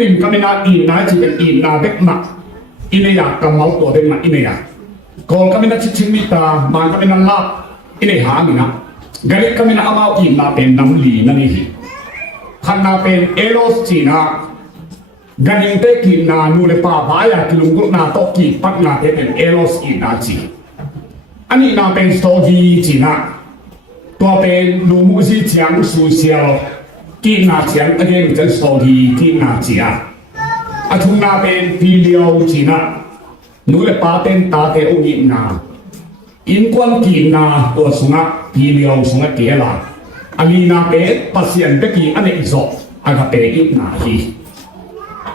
ริมก็ไม่น่าอินนะจีเป็นอินนาเด็กหนักอินเนียกำเมาตัวเด็กหนักอินเนียกองก็ไม่น่าชิงมิตามันก็ไม่น่าลาอินเนียหามินะกะลิก็ไม่น่าเอามาอินนาเป็นน้ำลีนั่นเองขันนาเป็นเอโรสจีน่ากันยิงเตกินนานูเลปาบายากิลุงกุนาโตกีปักนาเป็นเอโรสอินนาจีอันนี้นาเป็นสโตกีจีน่าตัวเป็นลูมุซีเฉียงสูเซียวกินนาเฉียงอันนี้เป็นสโตกีกินนาจีอาอันทุนนาเป็นฟิเลียวจีน่านูเลปาเป็นตาเตอุยินาอินควันกินนาตัวสุนัขฟิเลียวสุนัขเกล่าอันนี้นาเป็นปัสยันเตกีอันนี้อิโซอากาเปอินาฮี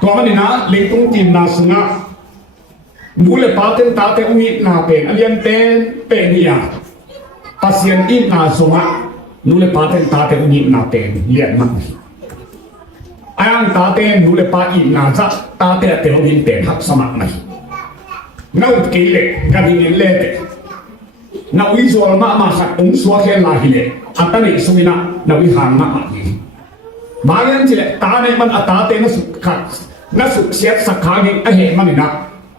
ตัวมันนี่นะเลี้ยงตุ้งกินนาสุนัขนูเลปาเป็นตาเตอุยินาเป็นอันยันเป็นเนี่ยปัสยันอินาสุนัขนูเลปาเป็นตาเตอุยินาเป็นเลี้ยงมันอันตาเตนูเลปาอินาจะตาเตเตอุยินเป็นหักสมัครไหมน่าอุดกิเลกันยินเล่น่าวิจารณ์มาขัดองค์สวะเฮลาฮิเลอัตนิสุวินะน่าวิหารมาฮิบางอย่างเจเลตาในมันอัตตาเตนัสุขัดนัสุเสียสักขางิอเหมันนี่นะ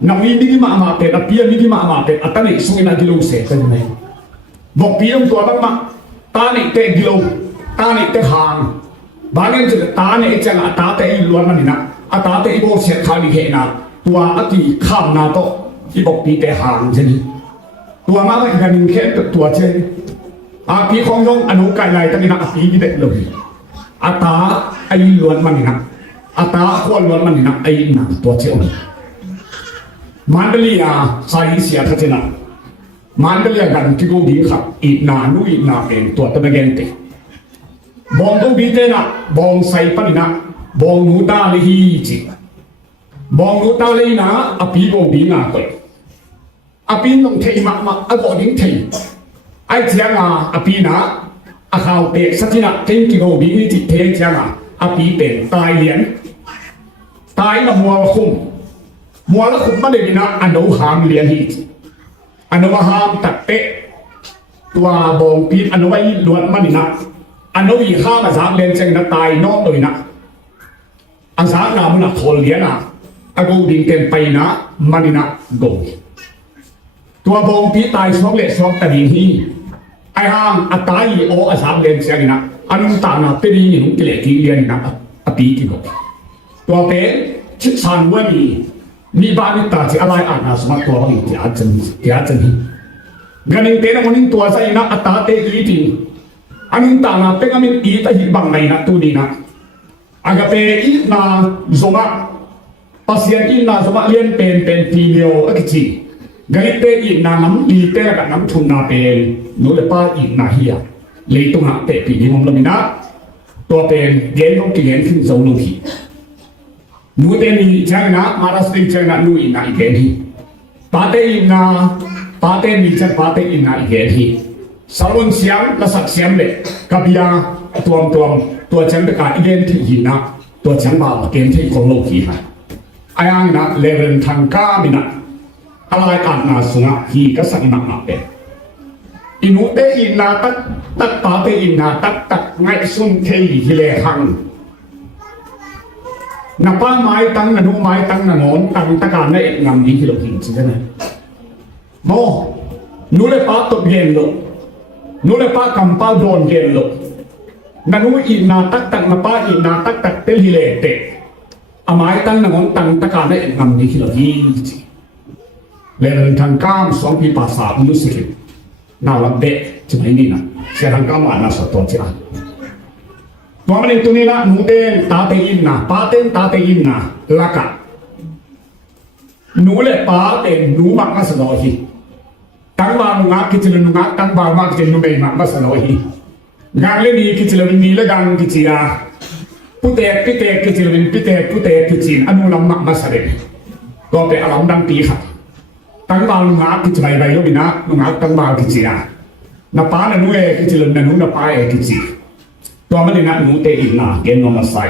น่าวิมิกิมาเตนับเปียมิกิมาเตอัตนิสุวินะกิโลเสเป็นไงบอกเปียมตัวบ้างมาตาในเตกิโลตาในเตหางบางอย่างเจเลตาในจังอัตตาเตอิล้วนมันนี่นะอัตตาเตอิโบเสียขางิเหนะตัวอัติข้ามนาโตที่บอกปีเตหางเช่นตัวมาไม่กันแค่ตัวเช่นอาปีของยงอนุกายใหญ่ตั้งนี้นะปีที่เด็กเลยอัตตาไอ้ล้วนมันนี่นะอัตตาควรล้วนมันนี่นะไอ้หนังตัวเช่นมันเรียสายเสียทัศนะมันเรียกันที่กูดีครับอีนานุอีนาเป็นตัวตะเบงเตบองต้องบีเตนะบองใส่ปันนะบองนูตาลีจิบองนูตาลีนะอปีบองบีนาเตอปีนงเทมาอากอดิ้งเทไอเจียงอปีนะอาเขาเตะสักทีนะเทงกิโกบีนี่จิตเทงเจียงอปีเป็นตายเหรียญตายมามัวคุ้มมัวแล้วคุ้มมาเลยนะอันดูหามเหรียญฮีอันดูหามตัดเตะตัวบองปีอันดูไว้ล้วนมันนี่นะอันดูอีข้ามาสามเหรียญเจงนะตายนอกเลยนะอันสามนามันนะโคเหรียญนะอากูดิ้งเต็มไปนะมันนี่นะโกตัวบงปีตายสองเล็กสองตะดีฮีไอห้างอัตายโออาสามเรียนเสียงนะอันนั้นต่างนะเป็นยี่หนุ่มกิเลสที่เรียนนะอปีกิโกตัวเป็นชิดสันว่ามีบ้านตาที่อะไรอ่านนะสมัครตัวนี้ที่อาจจะฮีกันนี้เป็นคนนี้ตัวใส่นะอัตตาเตอีทีอันนั้นต่างนะเป็นกันอีตาหิบังในนะตัวนี้นะอากาเปอีนาสมัครปัสยันอีนาสมัครเรียนเป็นฟิเลียวอักจีกะลิเตอินาน้ำลีเตะกับน้ำทุนนาเป็นนู้เลป้าอินาเฮียเลยตุงหะเตะปีนี้ผมละมินะตัวเป็นเกณฑ์ต้องเกณฑ์ขึ้นโซลูกีนู้เตนีเจ้านะมาราสติเจ้านะนู้อินาอีเกณฑ์ที่ปาเตอินาปาเตนีเจ้าปาเตอินาอีเกณฑ์ที่สารวนเสียงและสักเสียงเลยกับยาตัวเจ้าเป็นการอีเกณฑ์ที่หินะตัวเจ้าบ่าวเกณฑ์ที่ของโลกีฮะไอ้ยังนะเลเวลทางก้ามินะอะไรอ่านนาสุนัขฮีก็สั่งหนักมาเป็นอินุเตอินาตัดปาเตอินาตัดไงสุนเทยฮิเลหังนับป้าไม้ตั้งนันุไม้ตั้งนันนตั้งตะการในงามดีที่เราเห็นใช่ไหมโมนูเลป้าตบเย็นโลนูเลป้ากำป้าโดนเย็นโลนันุอินาตัดนับป้าอินาตัดเตฮิเลเตอไม้ตั้งนันนตั้งตะการในงามดีที่เราเห็นเลนทางก้ามสองปีภาษาอุลุสิกิน่ารักเด็กใช่ไหมนี่นะเสียทางก้ามอ่านน่าสะท้อนใช่ไหมตัวมันตัวนี้นะนูเตนตาเตอินนะปาเตนตาเตอินนะลักะนูเลปาเตนนูมักมาสโลฮีตั้งบางงักกิจเลนุงักตั้งบางมักกิจนูเบย์มักมาสโลฮีงานเล่นนี้กิจเลวินีและกังกิจยาพุเตกิจเลวินพุเตกิจินอนุลัมมักมาสเดก็เป็นอารมณ์ดังตีขัดตั้งบางงักกิจใบใบก็มีนะงักตั้งบางกิจยานับป้านันนูเอกิจเลนนันนูนับป้าเอกิจิตัวมันนี่นะนูเตอินนะเกณฑ์นอมาใส่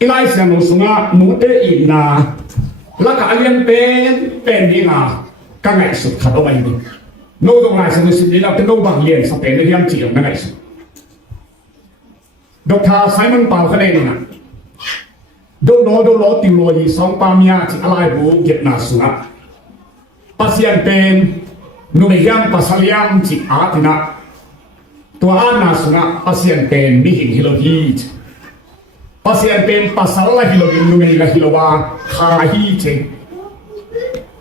อีไลเซียนุสุงะนูเตอินนะแล้วก็อันยังเป็นนี่นะก็ไงสุดขัดเอาไว้ดิโน้ตตรงไหนสนุกสุดนี่เราเป็นโน้ตบางเรียนสเปนในเรื่องจีนนั่นไงสุดดร.ไซมอนเปาคะแนนนี่นะ do ti lo yi song pa mia chi alai bu get na sunga pasien pen nu me yang pasaliam chi atina tua ana sunga pasien pen mi hin hilo hi pasien pen pasala hilo nu me la hilo wa ha hi che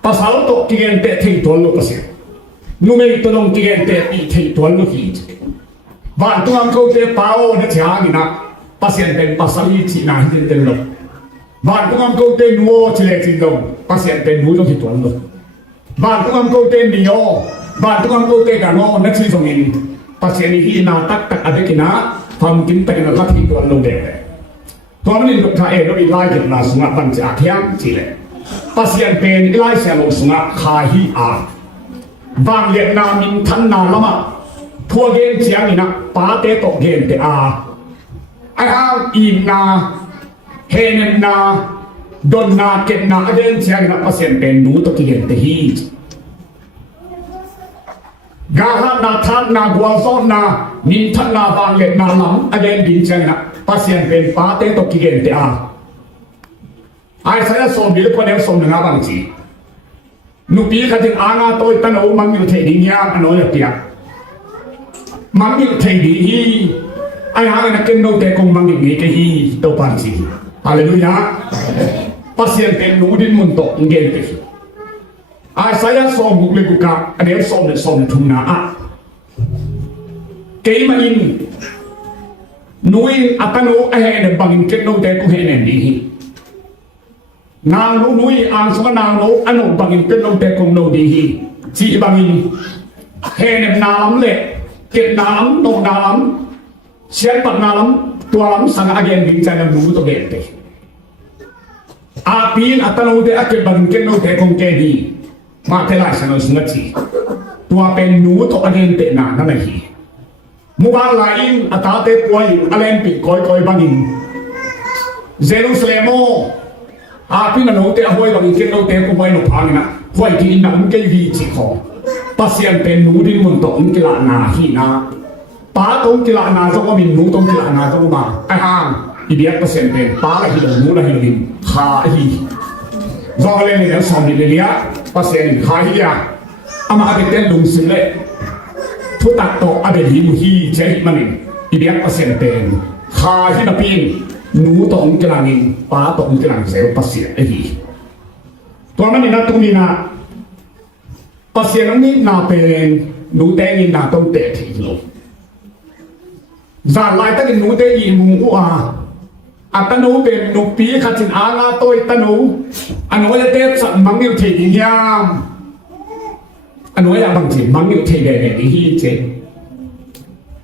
pasal to kigen te thei tol lo pasien nu me to dong kigen te ti thei tol lo hi van tu am ko te pao na chang ina pasien pen pasali chi na hin te lo van tu am ko te nuo chi le chi lo pasien pen nu to hi tol lo van tu am ko te nio van tu am ko te ka no na chi song in pasien hi na tak ade kina pham kin te na la thi tol lo deตัวมันนี่ลูกชายเราอีไล่กันนะสุนัขบังจากเที่ยงจีเลยภาษาเป็นอีไล่เสียลงสุนัขคาฮีอาบางเรียนนามินทันนาละมาทัวเกนเสียงนี่นะป้าเตะตกเกนเตอาไอ้ห้างอีนาเฮเนนาดนนาเกนนาเดนเสียงนะภาษาเป็นนูตกเกนเตฮีกาฮานาทันนากัวซอนนามินทันนาบางเรียนนาลังอเดนดินเสียงนะpasien pen pate to kigen te a ai saya som bil ko ne som nga bang chi nu pi ka tin anga to ta no mang yu the ding ya ano ya pia mang yu the di hi ai ha na ken no te kong mang ni ke hi to pan chi hallelujah pasien pen nu din mun to ngen te ai saya som bu le ku ka ane som thum na a ke manin nuôi atano ai ne bangin ket no te ku he ne ni nang no nuôi ang so nang no ano bangin ket no te kong no di hi chi bangin he ne na lam le ket na lam no na lam sian pat na lam tua lam sang again ding cha na nu to de te a pin atano de aket bangin ket no te kong ke di ma te lai sa no sunga chi tua pen nu to again te na na hi mubang lain atate puay Olympic koy bangin Jerusalem api na no te ahoy bangin ken no te ko boy no phangina hoy ki na um ke vi chi kho pasien pen nu din mun to um ki la na hi na pa tong ki la na so ko min nu tong ki la na so ma ai hang ibiak pasien pen pa la hi nu la hi din kha hi zo le ni na som ni le ya pasien kha hi ya ama ate ten lung sin leทุตัดโตอเดหิมฮีเจหิมันินอีเดียกเปอร์เซ็นต์เป็นคาฮินาปินหนูตองกลางินป้าตองกลางเซลเปอร์เซ็นต์ไอ้ฮีตัวมันนี่นะตรงนี้นะเปอร์เซ็นต์นี้น่าเป็นหนูเตงินน่าต้องเตะทีโลจานลายตั้งหนูเตยินมูอัวอัตโนเป็นหนูปีขัดจินอาลาโตยตโนอันนู้นจะเตะสัตว์มังมิวทียิงยามอันนู้นอย่างบางทีมังอยู่เทเดเนี่ยที่เจ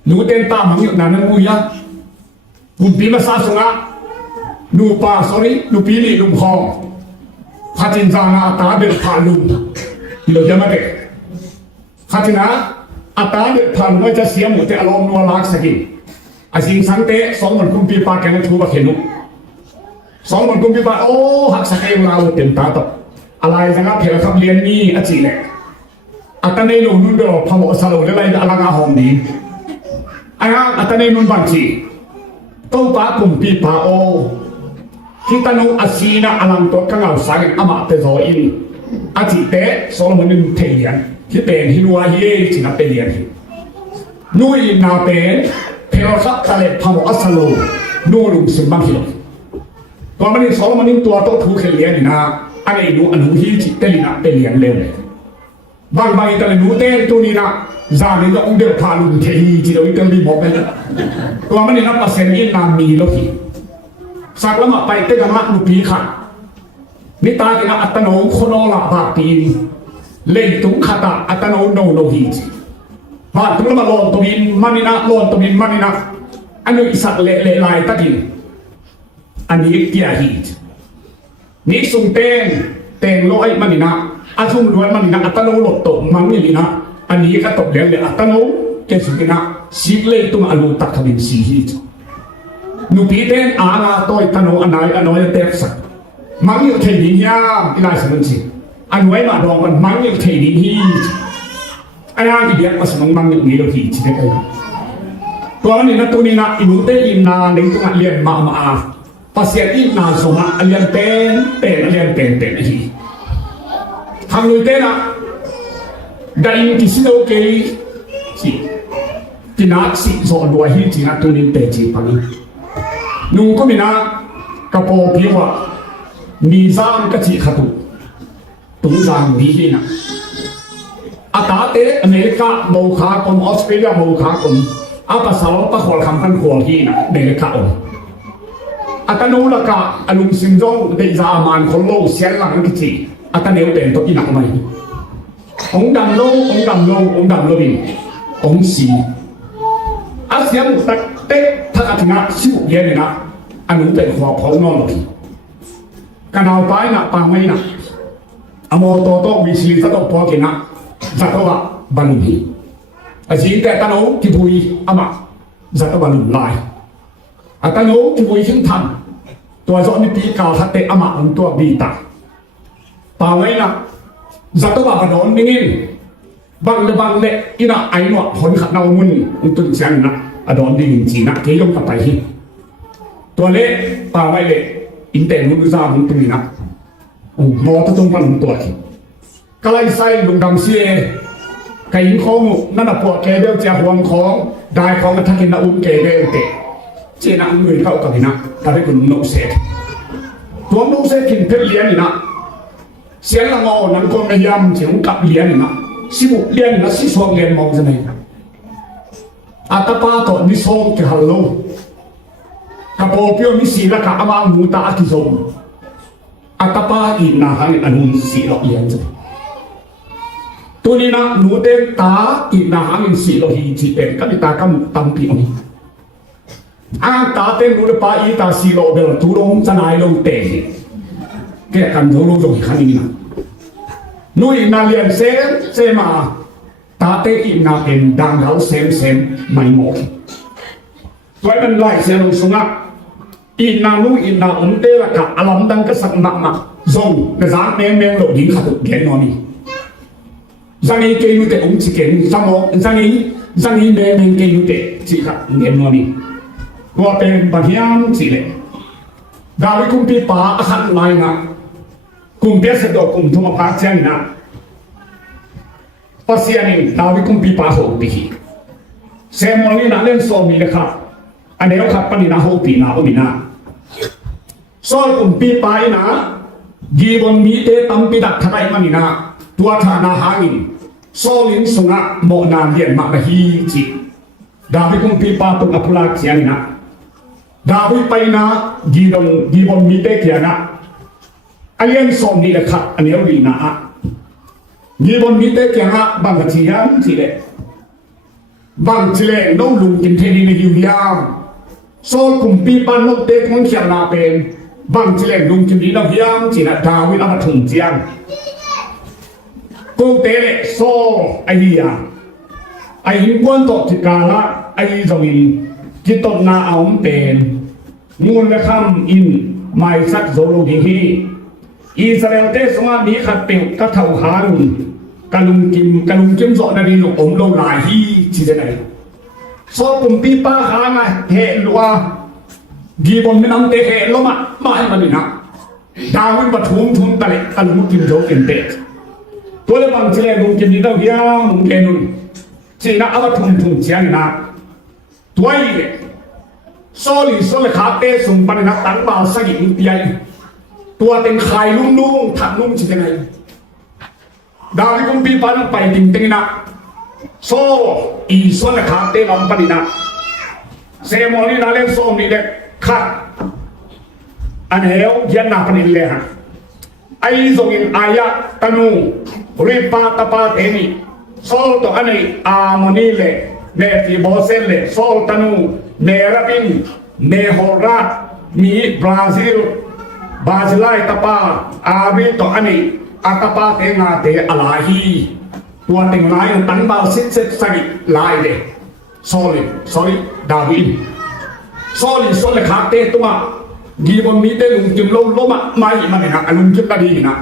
หนูเต้นตามังอยู่นั่นนั่นกูยะกูปีมาซาสงะหนูป่าสอรี่หนูปีนี่ลุงพอข้าจินจานาตาเดือดผ่านลุงเราจะมาเด็กข้าจินะอัตราเดือดผ่านว่าจะเสียหมดแต่อารมณ์นัวรักสักทีไอ้สิ่งสังเตะสองคนกุมปีปาแกงชูบะเขนุสองคนกุมปีปาโอ้หักสักเอวเราเต็มตาตบอะไรจังครับเพลขับเรียนนี่อจีเลยอัตในหลวงนุ่นเดียวพะโมสโลได้ไรอลังอาหอมดีไอ้ฮะอัตในนุ่นบัญชีตู้ปากลุ่มปีปาโอที่ตนุอาศีนะอลังตัวกังเอาสายอามาเตโซอินอาจิเตะโซโลมอนินเทียนที่เป็นฮินัวเยจินับเป็นเรียนนุยนาเป็นเพลขับทะเลพะโมสโลนูลุงสิมบังฮิโลตัวมันนี่โซโลมอนินตัวโตถูกเรียนนี่นะอันนี้นูอนุฮีจิเตลินะเป็นเรียนเร็วเลยบางแต่ละนูเต้ตัวนี้นะจานี่ก็องเดียวพาลุงเทียจีเราอีกต้องรีบบอกไปเลยตัวมันนี่นับเปอร์เซ็นต์ยี่นามีแล้วทีสักแล้วมาไปเต้กันละลูกปีขัดนิตาที่นับอัตโนโคโนลาบาปีเล่นตุ้งขัดอัตโนโนโลหิตบาดตุ้งมาลอนตัวบินมันนี่นะลอนตัวบินมันนี่นะอันนี้สัตว์เละลายตะกินอันนี้เกียร์หิตนี่สุ่มเต้งร้อยมันนี่นะอาชุมล้วนมันนะอัตโนหลดตกมันนี่นะอันนี้ก็ตกเลี้ยงเลยอัตโนเกสุกินะสิเลยตุ้งอลูตักขบินสีฮิตนูปีเต้นอาณาโตยตโนอันไหนอันน้อยเตะสักมันอยู่ที่ดินยามอีไลส์มันสิอันไว้มาดองมันอยู่ที่ดินฮิตอันนั้นอีเดียก็สมองมันอยู่นี่เราฮิตใช่ไหมตัวนี้นะตัวนี้นะอินุเตอินนาเลี้ยงตุ้งเลี้ยงมา pasien ina soma alian pen alian pen hi thang lui te na dain kisino ke si tina si so lo hi ti na tunin te chi pani nung ko mina kapo piwa ni zam ka chi khatu tung zang ni hi na ata te america mo kha kon australia mo kha kon apa salo pa khol kham kan khol hi na america o atanu laka alung sinjong de zaman kholo sial lang ki chi ataneu ten to ina mai ong dam lo bin ong si asiam tak te thakatina siu ye na anu te khwa phau no lo kanau pai na pa mai na amo to wi sili sa to po ke na za to ba banu hi asi te tanu ki bui ama za to banu lai atanu ki bui hin thamตัวจอนี่ปีกาทัดเตะอามาอันตัวบีตาป่าวไว้นะจัตวาบดอนนี่บางเละอีน่ะไอ้หนวดคนขัดเนามุนอุตุนเสียงนะอดอนดีจริงนะเกยงกับไปฮิตัวเละป่าวไว้เละอินเตอร์มุนซามุนตุนี่นะมอตะตรงพันตัวก็ไล่ใส่ลุงดำเสียไก่ยิงของนั่นน่ะพวกแกเดียวจะห่วงของได้ของมาทักกินนะอุ้มแกเดียวเตะเจนังเงินเข้ากับนี่นะถ้าได้คุณนุ่งเสร็จตัวนุ่งเสร็จกินเพชรเลี้ยนนี่นะเสียงละงอนั่งคนไม่ยำเสียงกับเลี้ยนนี่นะสิบุเลี้ยนนี่นะสิสวงเลี้ยนมองจะไหนอาตาปาต่อนิสงจะฮัลโหลกับโอเปียวมิสีละกับอามามูตากิซงอาตาปาอินนะฮันอนุสีหลอกเลี้ยนจะตัวนี้นะหนูเดินตาอินนะฮันสีหลอกฮีจีเป็นกับตากำตั้มปีนี้อาตาเต็มรูปป้าอีตาสีโลเบลตูรงจะนายลงเตะแกกันดูรูปขันนี้นะนู่นนาเลียนเซมาตาเตอินาเป็นดังเขาเซมไม่หมดตัวมันไล่เซลงสุนัขอินานู่อินาอุนเตละกับอารมณ์ดังกษัตริย์มาซงกษัตริย์เมงหลบหญิงขัดเกณฑ์นอนี่จังนี้เกยุเตอุ้มจิเกนจังโมจังนี้เมงเกยุเตจิขัดเกณฑ์นอนี่ว่าเป็นบางอย่างสิเลยดาวิคุมปีป่าอาหารลายนะคุมเบียสดกุมทุมาพักเจนนะปัสยานิดาวิคุมปีป่าโหปีเซมอลีน่าเล่นโซมีเลยครับอันเดียวครับปนินาโหปีนาอุมินาโซกุมปีป่าอินะกีบอนมีเตตัมปีดักทนายมันนี่นะตัวธนาหางินโซลินสุนัขโมนาเลียนมาฮีจิดาวิคุมปีป่าตุงอภุลาเจียนนะดาวิไปนะกีบอนมีเตเกียนะอันยังสมนี่แหละครับอันนี้เราดีนะกีบอนมีเตเกียนะบางทียันทีเด็บางทีเลยน้องลุงกินเทนีในยูยามโซลกุมปีปันนกเตะมันเขียนนาเป็นบางทีเลยลุงกินดีน้องยามจีนะดาวิอามาถึงเจียงกูเตะเลยโซไอ้ยาไอ้หินกวนตกที่กาละไอ้จงอินจิตตนาเอาเป็นงูและคำอินไม่สักโซโลกิฮีอิสราเอลเตสมามีขัดเป็นกระเทาหารุนกะลุงกิมสอนนาดีลูกอมลงลายฮีที่จะไหนโซกุมปีป้าหาไงเห็นว่ากีบอมไม่นำเตะเห็นแล้วมาให้มันนี่นะดาวินปฐุมทุนตะเล็กกะลุงกิมโจกินเตะตัวเล็กบางทีเลยลุงกิมนี่ต้องยาวลุงเกนุนจีน่าเอาทุนเชียงนะตัวอีกโซลิขาเตะส่งไปนักตั้งบ่าวสกินใหญ่ตัวเต็งไข่ลุ่มถักลุ่มจะยังไงดาวิกุมปีปานังไปติงนะโซอีโซลิขาเตะลำปนินะเซมอนี่นาเล่นโซนี่เด็กขัดอันเหวยันนาปนิเลยฮะไอซงอินอายะตนูริปาตปาเทนีโซตัวอันนี้อามนี่เลยเนติโบเซนเลยโซตนูเนรบินเนโฮรามีบราซิลบาซิลตปาอาบิตัวอันนี้อัตปาเตงาเตอลาฮีตัวเต็งลายตั้งเบาสิสกิลายเลยโซลิดาวินโซลิขาเตตัวกีบอนมีเตลุงจิมลมไม่มันนี่นะลุงจิมตาดีนะ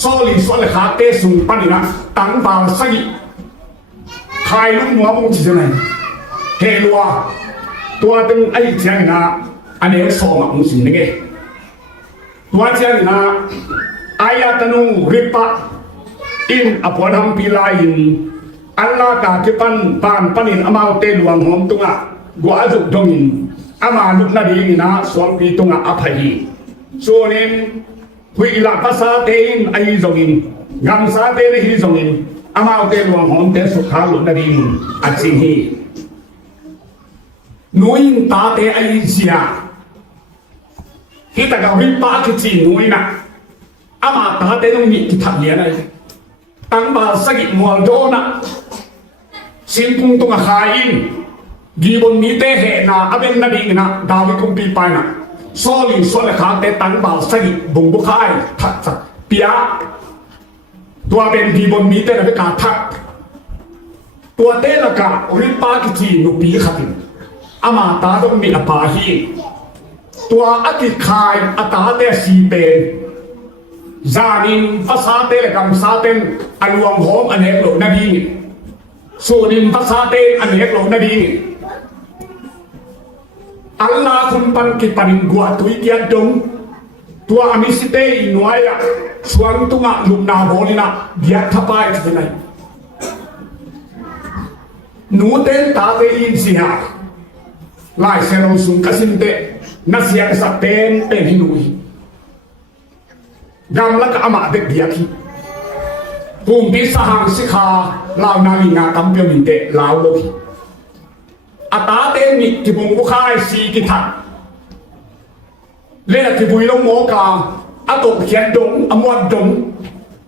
โซลิขาเตสุงปันนี่นะตั้งเบาสกิใครลุงหัวมุงจีจะไหนเฮลัวตัวตึงไอ้เชียงนะ อันนี้สองมุสินเกตัวเจ้านะอายะตนูริปะอินอภรรมพิลายินอัลลาห์กาคิปันปันินอามาเตลวงหอมตุงะกัวจุกดงินอามาลุกนาดีนะสวงปีตุงะอภัยส่วนนี้คุยละภาษาเตนไอจงินงามซาเตนฮิจงินอามาเตลวงหอมเตสุขาลุกนาดีอัจฉิฮีนุยตาเตไอเสียkita kau ripa kecil nuai nak, ama tadi tu ni kita lihat aja. Tanpa sakit mual dona, simpung tu ngahain, gibon ni teh na, aben nabi na, dawi kumpi pai na, soli kate tanpa sakit bumbu kai, tak pia, tua ben gibon ni teh nabi katak, tua teh laka ripa kecil nupi katin, ama tadi tu ni apa hi. ตัวอธิคายอัตาเตสีเป็นจานินภาษาเตลกัมซาเตนอันวงหอมอันเอกโลกนบีสูนินภาษาเตนอันเอกโลกนบีอัลลาห์คุณปันกิปันินกัวตุยเกียดงตัวอามิสเตอินวายะสวงตุงะลุมนาโบลินะเดียทับไปที่ไหนนูเตนตาเตอินสิฮะลายเซโรสุนกัสินเตnasihat saten hinui gamla ka ama de diaki pum bi sahang sikha law nami nga kampyo minte law loki ata te mi ki bung bu khai si ki tha le ki bui long mo ka atok khian dong amwat dong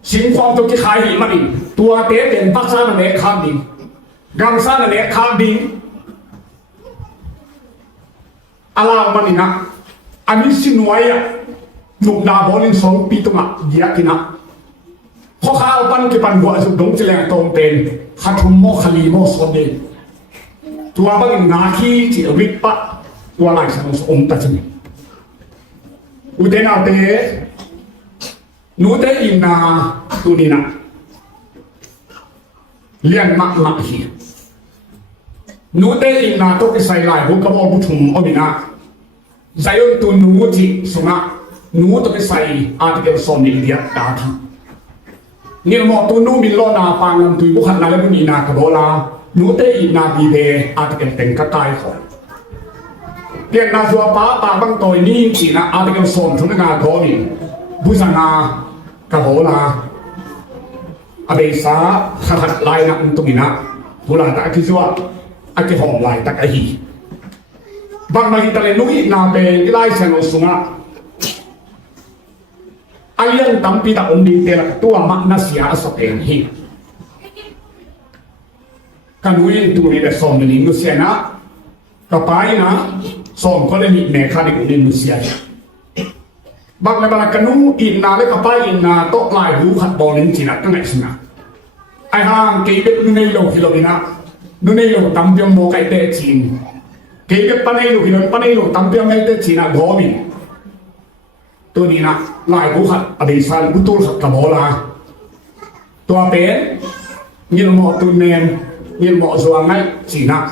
sing khom to ki khai hi mani tua te den paksa na ne kham ding gam sa na ne kham ding alam man ina ani sinuaya nuk na bolin song pituma dia kina kho khao pan ke pan bo asu dong chileng tong ten khathum mo khali mo sonde tua bang na khi chi ripa tua lai sang om ta chini udena te nu te ina tunina lian mak mak hi nu te ina to ke sai lai bu ka bo bu thum omina zayon tu nu ji sunga nu to ke sai article som ni dia ta thi ni mo tu nu min lo na pa ngam tu bu khat na le bu ni na ka bo la nu te ina bi be article ten ka kai kho tian na zua pa bang toi ni chi na article som thu na do ni bu sa na ka bo la abe sa khat lai na tu ni na tu la ta ki zua a ki hom lai ta ka hi bang mai ta le nui na be ilai sen o sunga alian tampi ta om di te la tua makna sia so ten hi kanui tu ni de som ni nu sia na ka pai na som ko le ni me kha ni ni nu sia bang le bala kanu in na le ka pai in na to lai hu khat bo len chi na ka ngai singa ai hang ke be nu nei lo kilomina nu nei lo tam pyong mo kai te chin ke be panai lo kilom panai lo tam pyong mai te chin na go miตัวนี้นะลายผู้ขัดอดีตสันผู้ตูขัดกระบอกลาตัวเป็นยินหมอตุนเนมยินหมอสว่างไงสีนัก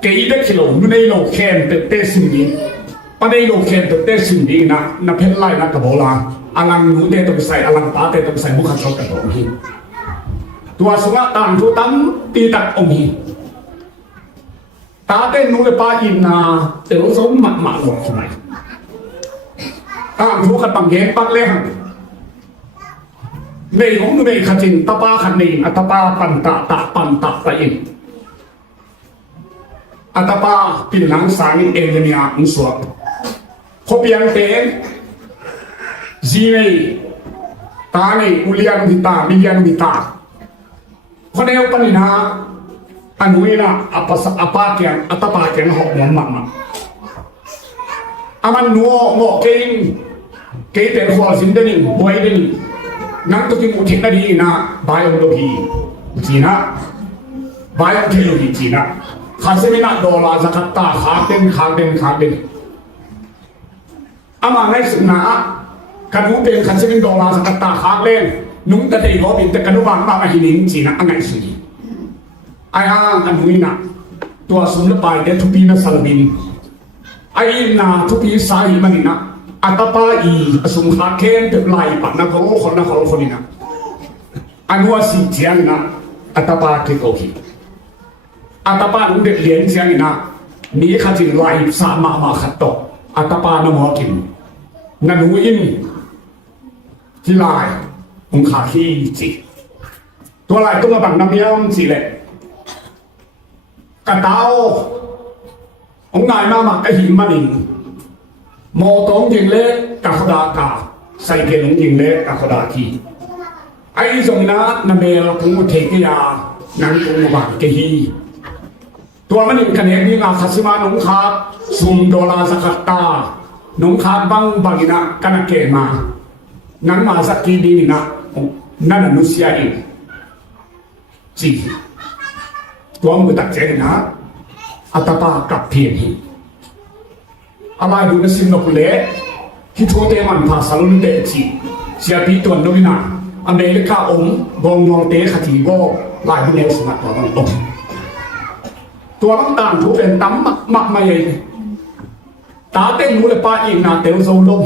เกี่ยเด็กขิโลนู่นในโลกแคนเตเตสินดีปะในโลกแคนเตเตสินดีนะนับเพชรไล่นักกระบอกลาอลังนูเตต้องใส่อลังตาเตต้องใส่ผู้ขัดชอบกระบอกหินตัวสว่างต่างตัวตั้มตีตัดอมหินตาเตนูเลยปาอินนาเต๋อสมหมักหมักหลงทำไมทุกขัดบังเย็นปักเล่งในของในขัดจินตาปาขัดนีอัตปาปันตะตะปันตะไปอินอัตปาปินหลังสางเอเดเนียอุสวะพบยังเตนจีเนตาในอุลียนวิตามิยันวิตาคนเอวปันนาอนุยนะอปาเกียนอัตปาเกียนหอกมันมันอามันนัวหมอกเก่งเกแต่หัวสินเดนิบวยเดนินักตุกิมุทินาดีนะไบโอโลจีจีนะไบโอเทโลจีจีนะข้าศึกนักดอลลาร์จะขัดตาขาเด่นอามาไงสุนัขกันนู้เป็นข้าศึกดอลลาร์จะขัดตาขาเล่นนุ่งแต่เด็กเขาเป็นแต่กันนู้บางบางหินิงจีนะอันไหนสุดไอ้ห่างอันนู้นะตัวสุนทรไปเดทุปีนะสลับินไอ้ ai na tu pi sai manina atapa I asum khaken te lai pa na ko khona ko khonina anua si chiang na atapa ke ko hi atapa nu de lien chiang na ni khatin lai sa ma khat to atapa na mo kin na nu inที่ลายองขาขี้จีตัวลายตัวบังน้ำเยี่ยมจีเลยกระเตาองนายมาหมักกระหิมมาหนิงโมตงยิงเล็กกะขดากาใส่เกลงยิงเล็กกะขดาทีไอ้ทรงนั้นนเมลคงเทกยานังคงบังกะฮีตัวมันหนิงคะแนนนี่งาคาสิมาหนงคาซุมโดลาสกัตตาหนงคาบังบังนะกันเกมานั้นมาสักทีดีนะนั่นนุษย์เองจีตัวมือตัดเจนนะอัตตากับเพียงอะไรดูนสินกเล่ที่ทั่วเตมันภาษาลุนเตจีเสียปีตัวนวินาอเมริกาองบงมองเตขจีโบลายบุญเนสนัตัวนั้นองตัวน้ำตาลทุเป็นตั้มมักมาใหญ่ตาเต้นรู้เลยป้าอีกนาเตลโซลม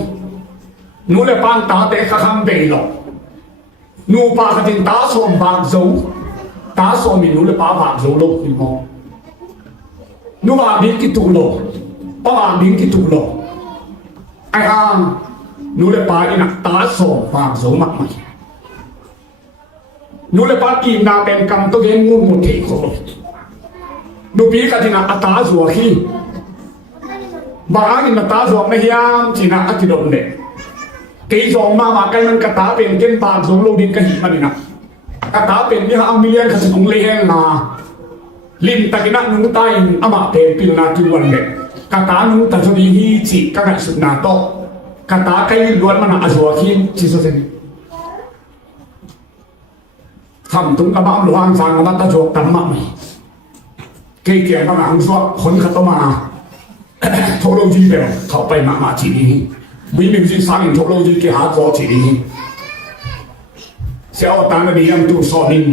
นูเลยปานตาเตะข้างเบลล์นูปากจินตาสวมบางโจตาสวมินูเลยปาบางโจโลกิมอนูบางบินกิตุโลปาบินกิตุโลไอ้ห่างนูเลยปาอินักตาสวมบางโจมากมายนูเลยปากินนาเป็นกำตัวเองงูมุดเทโคนูปีกจินอาตาสวขีบางอินตาสวมไม่ยามจินาอธิดมเดกีสองมากันมันกระตาเป็นเก้นปากสงลงดินกระหิมันนี่นะกระตาเป็นที่เขาเอามีเลี้ยงขสมเลี้ยงนาลิมตะกินักนุ่งใต้อามาเป็นปิลนาจุวันเด็กกระตานุ่งตะชนีฮีจิกระไรสุดนาโตกระตาใครล้วนมันอาชัวขีนจิสุเซนทำตุ้งกระบ้าหลวงสางกระบ้าตะโจกตั้มมั่งเกี่ยกระหางสวะคนขัดตัวมาโทโลจีเบลเขาไปมาจีนี้วิมิวสิสร้างทุกโลกที่หาข้อที่ดีเสียเอาตังค์ดีอย่างตัวสอนิน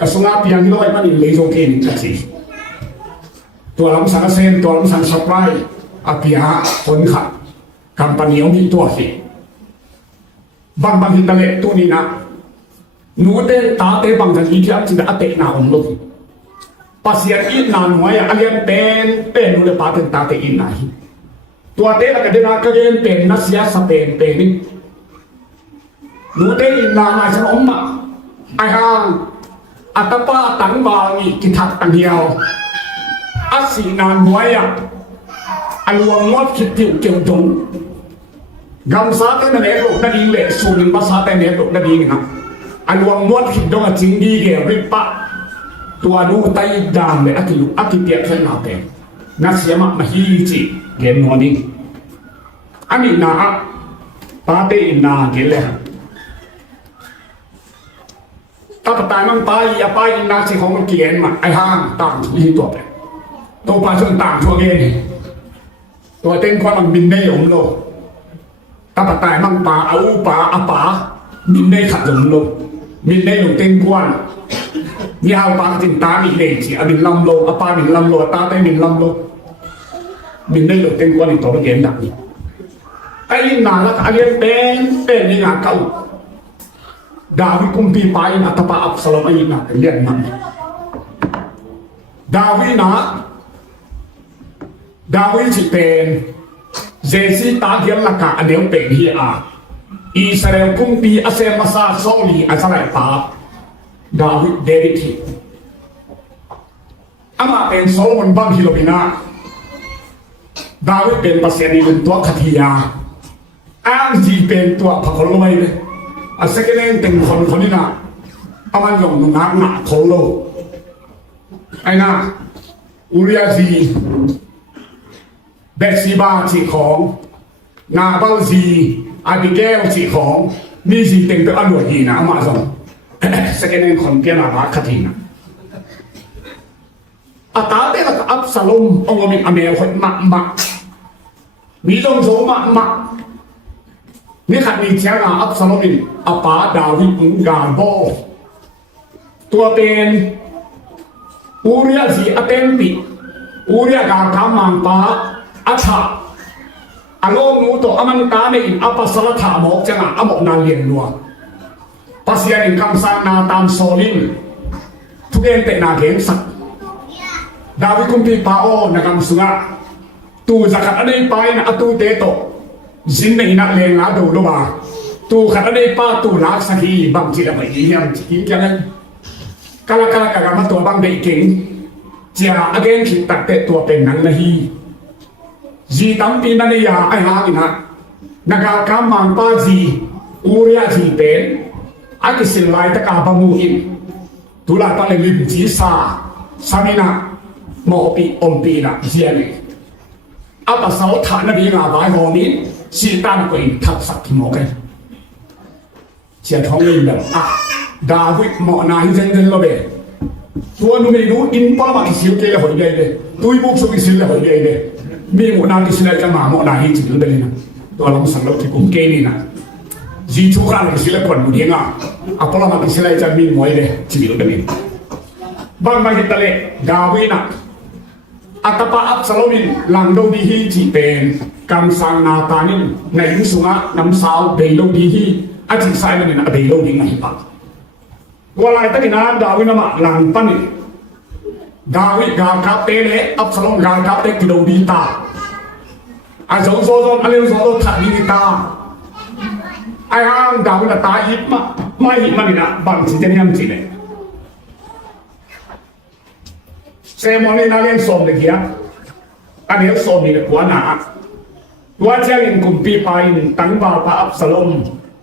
กระทรวงอาเปียงที่เราไปมันเลยโอเคนี่จัดสิตัวลำสังเซนตัวลำสังสปายอาเปียคนขัดกัมปานีของที่ตัวสิบางหินทะเลตัวนี้นะนูเตตาเตบางทันทีที่อันจิตอาเตนาองลุกปัสยาอินนานหัวอย่างอันเลียนเป็นนูเลปาเตตาเตอินนายตัวเตะก็ได้นักเรียนเป็นนักเสียสเปนเป็นนี่หนูเตะอินลานาชนอมมาไอ้ห่างอัตปาตังบาลีกิทักตังเดียวอาศีนานหัวอ่ะอลวงมดคิดติวเกี่ยวจงกำซาเตนเนรกนั่นเองเลยสูงภาษาเตนเนรกนั่นเองนะอลวงมดคิดดงจริงดีเกี่ยวริบปะตัวนู้ไตดามเลยอากิเปียกเส้นหนาเตนนักเสียมาฮีจิเกณฑ์นวนี้อันนี้นะปาเตอินนาเกเลยถ้าตายมันตายอย่าไปอินนาสิของมันเกณฑ์มาไอ้ห้างต่างยี่ตัวไปตัวปลาชนต่างชัวเกณฑ์ตัวเต็งความมันบินได้หลงโลถ้าตายมันปลาเอาปลาอาปลาบินได้ขัดหลงโลบินได้หลงเต็งกวนยาวปลาจินตาอีกเลยสิบินลำโลอาปลาบินลำโลตาเต้บินลำโลบินได้หลงเต็งกวนอีกตัวเกณฑ์ดักนี่ไอ้ลินนาละไอ้เลี้ยงเป็นนี่งาเก่าดาวิคุมปีไปอัตปาอับสลามไอ้นาเลี้ยงมันดาวิจิเป็นเจสิตาเดียนละกะอันเดียวเป็นเฮียอิสราเอลคุมปีอาเซมาซาโซลีอัสราเอลตาดาวิเดวิดอามาเป็นโซโลมอนบังฮิโลบินาดาวิเป็นภาษาในเป็นตัวขัตยาอ้างจีเป็นตัวพระโคโลไว้เลยอาศัยกันเองแต่งคนนี้นะเอามันยงหนักหนาโคโลไอ้น่ะอุริยาซีเบสซีบาจีของนาบาลซีอาบิเกลจีของนี่สิแต่งตัวอันหลวงยีนะมาส่งสักกันเองคนเพียงอะไรขัตยาอาตาเตละอับซาลุมองค์มิอเมลคนมักมีลมโสมักนี่ขัดมีเชียงอับซาลุมินอาปาดาวิอุงกาโบตัวเป็นอูเรียสีอเตมปิอูเรียกาคามังปา อาชาอารมณ์นู้ตัวอมันตาในอัปสรถาหมอกจังอ่ะหมอกนาเลียนนัวปัสยานิคำสั่งนาตามโซลินทุกเอ็นเตนาเกนสักดาวิคุมปีปาโอนักำสุงะตูจะขัดอะไรไปนะตูเตโตจินในนักเลงอาดูโลบาตูขัดอะไรป้าตูลักสักีบางทีละไม่ยี่ยมจีกันเลยกาลกาลกามาตัวบางเด็กเก่งจะอเกนคิดตัดเตตัวเป็นนังนะฮีจีตั้มปีนันยาไอฮาอินะนักการมังป้าจีอูเรียจีเป็นอากิสิลไลตะกาบามูอินตุลาตันลิมจีซาสามินะโมปีอมปีนะเจียนีอาปัสสาวะนบีงาบายโฮมิสีตันกุยทับสักที่โมกันเชียท้องลิมแบบอ่ะดาวิดหมอนายเจนเจนโลเบตัวนู้นไม่รู้อินปอลมาคิสิลเกลหอยใหญ่เลยตุยบุกสุกิสิลหอยใหญ่เลยมีหมอนาคิสิลจะมาหมอนายจิตเลยนะตัวเราสั่งเราที่กุมเกนี่นะจีชูกันคิสิลคนมุดีงาอะปอลมาคิสิลจะมีมวยเลยจิตเลยบางบางทีทะเลดาวินะอัตปาอับสโลมินหลังดูดีฮีจีเป็นกำสังนาตานินในยุสุงะน้ำสาวเบลดีฮีอาจิสายมันเนี่ยเบลดีไงปะว่าอะไรตั้งนานดาวินะมาหลังปันนี่ดาวิกาคับเตเลอับสโลมกาคับเตกิโลดีตาอาจงโซโซอะไรโซโซทัดดีตาไอ้ห่างดาวินะตาอิบมาไม่อิบมันนี่นะบางสิ่งที่ยังจีเนี่ยเซมอนี่นาเลี้ยงส้มเลยกี้อันนี้ส้มนี่เลยกว่าหนาว่าจะเลี้ยงกุมปีไปตั้งบ่าวปะอับสลม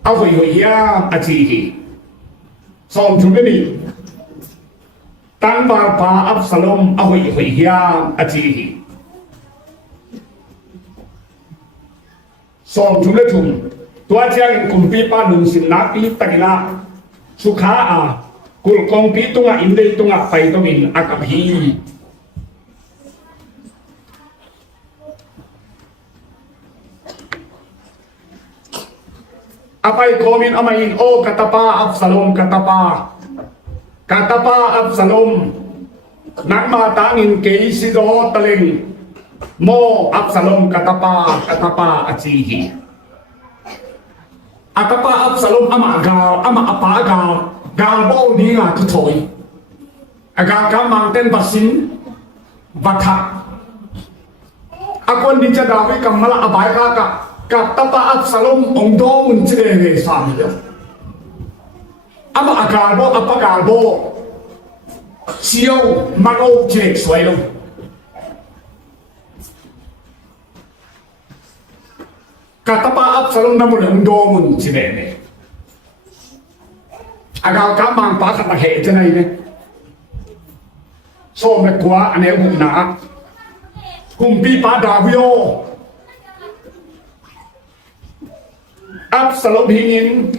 เอาไปอยู่ยาอาจีฮีส้มชุดนี้ตั้งบ่าวปะอับสลมเอาไปอยู่ยาอาจีฮีส้มชุดนี้ชุมตัวจะเลี้ยงกุมปีปาหนุ่มสินนักปีตะกินาสุขากุลกองปีตุงอินเดียตุงไปตรงอินอากับฮีapa komen amain oh katapa Absalom katapa Absalom nak matangin kay si do taling mo Absalom katapa acihi atapa Absalom ama apagal galbo ni nga tutoy agagamang ten basin bata akon di Dawi kamala abay ka katapa Absalom ang doon sila sa amin. Ama agalbo, apagalbo, siyaw mag-o sila swelo. Katapa Absalom na muna ang doon sila. Agal ka mang pakat na hete na yun. So, nagkuha, ano yung na? Kumpi pa Davio. Absalom hingin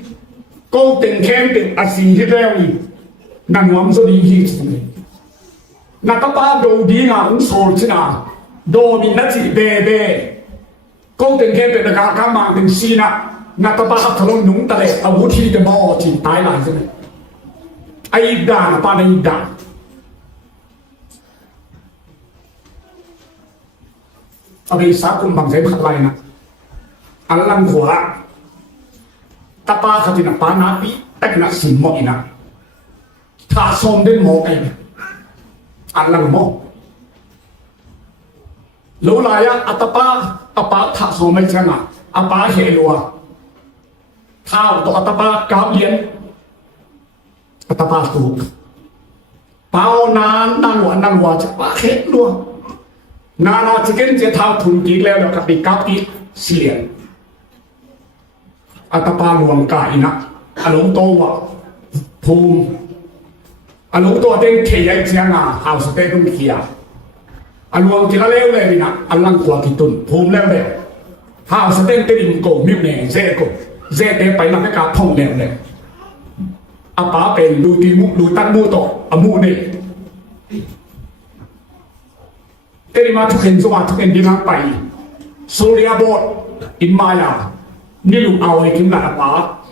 câu tình khen tình asi hi reo ni nang ngom so di hi chung na ka pa do di nga un so china do mi na chi be câu tình khen tình ka ka mang tình si na ka pa Absalom nung ta le awu thi de bo chi tai lai chu ai da pa nei da abi sa kum bang sai phat lai na an lang khwa tapa katina panapi tak na simmo ina ta som din mo kay alang mo lulaya atapa apa ta som mai changa apa helua thao to atapa kaulien atapa tu pao nan wa cha pa khet luôn na chicken je thao thun ki leo ka pi kap ki sien atapa luang ka ina along to wa phum along to den the yai chianga house te dum kia along ti la lew le ina alang kwa ki tun phum lew le house te te dim ko mi ne ze te pai na ka thong lew le apa pen lu ti mu lu tan mu to amu ne te ri ma thu ken zo ma thu ken di ngang pai surya bot in mayaนี่ลูกเอาไอ้กินหน้าป้า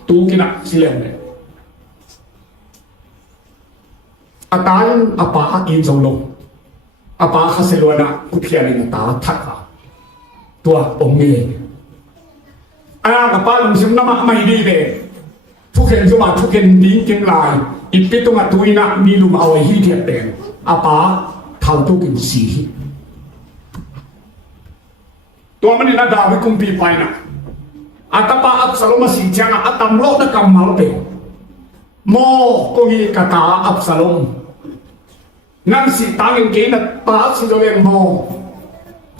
ตูกินหน้าสิเลนเลยอาตานอาป้าอินทรงลงอาป้าข้าเสลวนะกุเทียนในตาทักค่ะ ตัวองค์เองกับป้าลงซิมน้ำไม่ดีเลยทุกเห็นสมาทุกเห็นดิ้งกินลายอีกปีตรงตุยนักมีลุมเอาไว้ที่เทียบเป็นป้าเท่าทุกกินสีตัวมันนี่น่าด่าไปกุมปีไปนะตาป้าอับสลมสีจังตำโลกนักกำมาเป็นโมก็มีกตาอับสลมนั่นสิตาเงินเกณฑ์ป้าสิโดเรนโม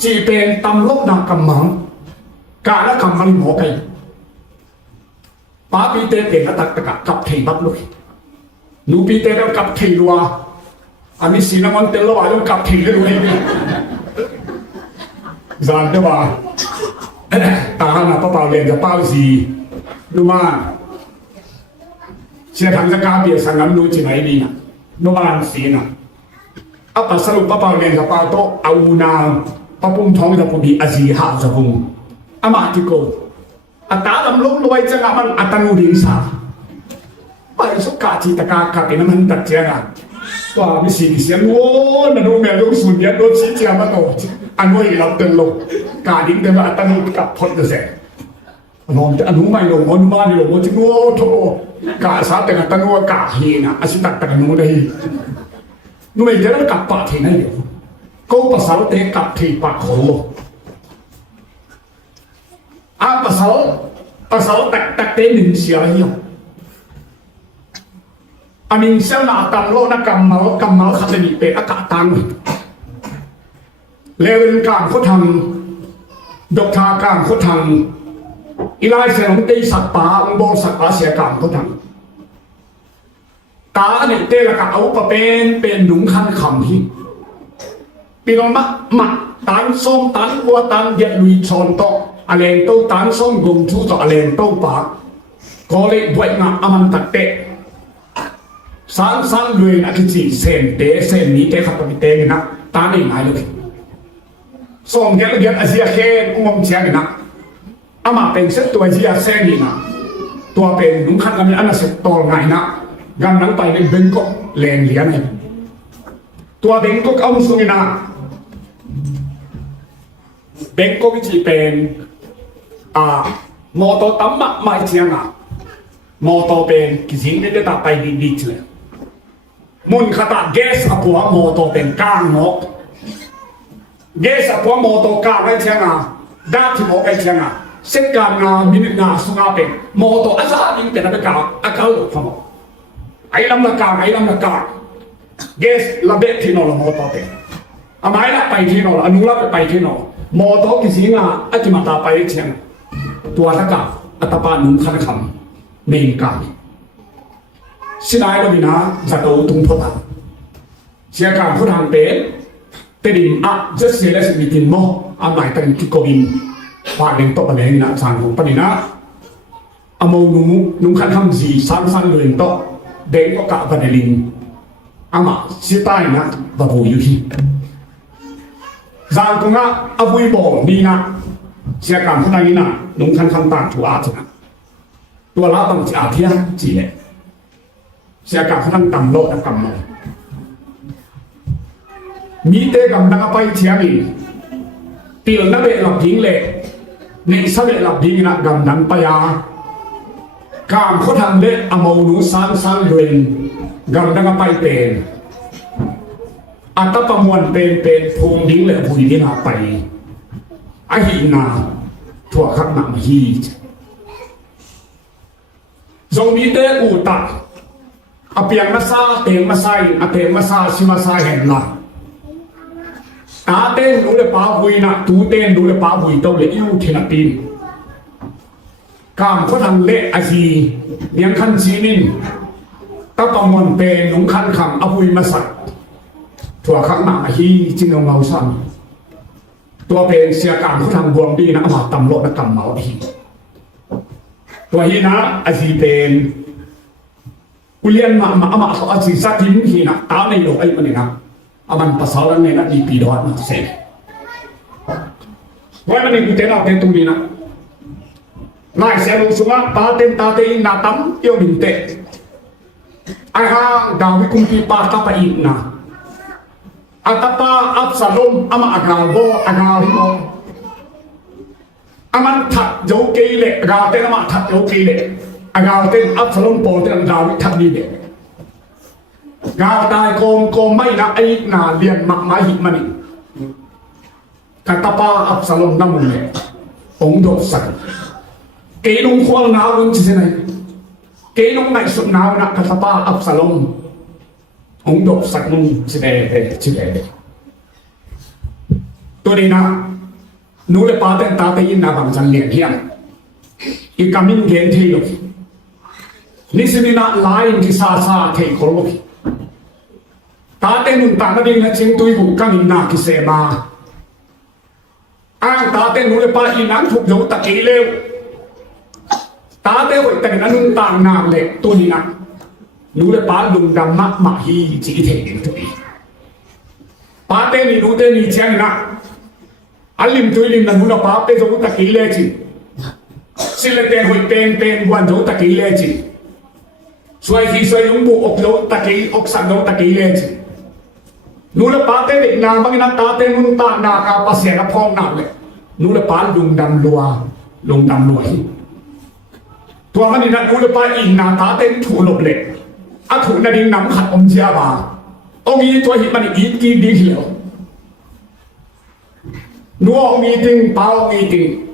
จีเป็นตำโลกนักกำมังการละคำมันหมอไก่ป้าปีเตเป็นตักตะกับเทบับลุยนูปีเตเป็นกับเทลัวอันนี้สีน้ำมันเตลว่าต้องกับเทเลยจานเดว่าตาหน้าป้าเปล่าเรียนจะเป้าสีดูมาเชื่อทางจะกาเบียสังกัดนูจีไหนดีนะนูมาอันสีนะปัสสรุปป้าเปล่าเรียนจะเป้าโตเอานาป้าปุ่มท้องจะปุ่มดีอาศีหาจะปุ่มมาที่โกตาดำลุกลอยจังมันตันูดินสาไปสุกาจิตกากาเป็นน้ำมันตัดเจ้าตัวมิสิเสียงโว้นั่นดูแม่ลูกสุนยันโดนชี้เจ้ามาโตอันนู้นเราเดินลงกาดิ้งเดินมาตันูกับพลจะเสร็จน้องจะอนุไม่ลงอนุมาไม่ลงว่าจิโง่โตกาสาแต่ตันูกาเฮีนะอาศิตักตันูได้นู้ไม่จะได้กับปะที่ไหนเดียวก็ภาษาเตะกับที่ปะโขpasal tak tenin siya yun. Amin siya na tamlo na kamal kasanipe akatang. Lewen kang kutang, dokta kang kutang, ilay siya ng tay sakpa, ang bol sakpa siya kang kutang. Taan ite la ka au pa pen nung khan kham hi. Pinong ma tan som tan kwa tan yet lui chon to. Aleng tau tan som gum chu to aleng tau pa ko le buat nga aman tak te san lui na ki chi sen ni te khat pa te ni na ta ni ngai lo som get asia khen ngom chia ni na ama pen set to asia sen ni na tua pen nung khat ami ana set to ngai na gam nang pai le Bangkok len lian ni tua Bangkok am su ni na Bangkok chi pen mô tô tắm mặt mai chiang mô tô bên cái gì đấy ta bay đi đi chơi muốn khát gas à của mô tô bên cang nó gas à của mô tô cang cái chiang đa thì mô cái chiang xét cang mình sung bên mô tô asa mình cái nào cái cang được không ai làm là cang gas là bet thì nó là mô tô bên mai là bay thì nó là anh là bay thì nó mô tô cái gì chỉ mà ta bay chiangตัวทักกะอัตปานุ่มขันคำเมนกาสิได้เราดีนะจะโตตุงพอดเสียการพูดทางเป็นดินจะเสียแล้วสิมีดินโมหมายถึงที่โกวินปาเด้งโตปะเด้งนะสารของปนินะโมนุ่มขันคำสีสั้นเลยโตเด้งก็กะปะเดลินมาเสียใต้นะบะบูอยู่ที่สารของบุยบอกดีนะเสียการพูดนี้นะนุ่งคันคำต่างถูกอาจนะตัวเราต้องจะอาเทียนจีเนี่ยเสียการพูดต่างโลกและกำลังมีเตะกำลังไปเทียนี่เตียวนับเบลหลับยิงเลยในสเบลหลับยิงนะกำลังไปการพูดทางเล็กอโมนุสันเรียนกำลังไปเป็นอัตประมวลเป็นภูมิดิ้งเลยภูมิดิ้งไปไอ้หินาทั่วข้างหน้าฮีจงมีเตะอูตัดเปียงมาซาเตงมาไซเตงมาซาชิมาซาเห็นละเต้นดูเลยป้าหุยนะตูเต้นดูเลยป้าหุยตัวเลยอิ่วเทนปีนการเขาทำเละอาชียังคันชีนินตั้งประมวลเป็นหนุ่มคันขังอหุยมาสักทั่วข้างหน้าฮีจิงเราซ้ำตัวเป็นเสียการเขาทำบวมดีนะมาตำโลกนะกำเมาดีตัวฮีนะอาชีเป็นกุเลียนมาเขาอาชีสักทีมฮีนะตาในโลกไอ้มันนี่นะมันภาษาแล้วเนี่ยนะดีปีดอดนะเสร็จไว้มันนี่กูเต้นเอาเต้นตรงนี้นะนายเสียลงสุงะตาเต้นนาตั้มเยี่ยวดิ่งเตะไอ้ห่างดาวิคุมปีปาตาไปอีกนะอัตตาอับสลมอามาอากาโบอากาฮิโม aman thak jo keile gaute nama thak jo keile agaute Absalom poten David thak ni de gao tai kom mai na ai na lian mak mai hi mani katapa Absalom namun le ong do sak ke nong khwal na won chi senai ke nong nai sut na na katapa Absalom ong do sak nong chi de to ni na nu le pa ten ta te in na bang chan lian hiam I kamin gen thei lo ni sinina lain ki sa thei khol lo ta te nun ta na ding na ching tui bu kang in na ki se ma ang ta te nu le pa I nang thuk jo ta ki leu ta te hoi ta na nun ta na le to ni na nu le pa lung dam ma hi chi thei ding tu pa te ni nu te ni chang na alim tuilim na hula pa pe jo ta ki le chi sila ten hoi pen wan jo ta ki le chi suai hi suai yung bu ok jo ta ki ok san jo ta ki le chi nula pa te de na bang na ta te nun ta na ka pa sia na phong na le nula pa lung dam lua hi tua man ni na nula pa in na ta te thu lop le a thu na ding nam khat om sia ba ong yi tua hi man I ki di hiao nuo meeting pao meeting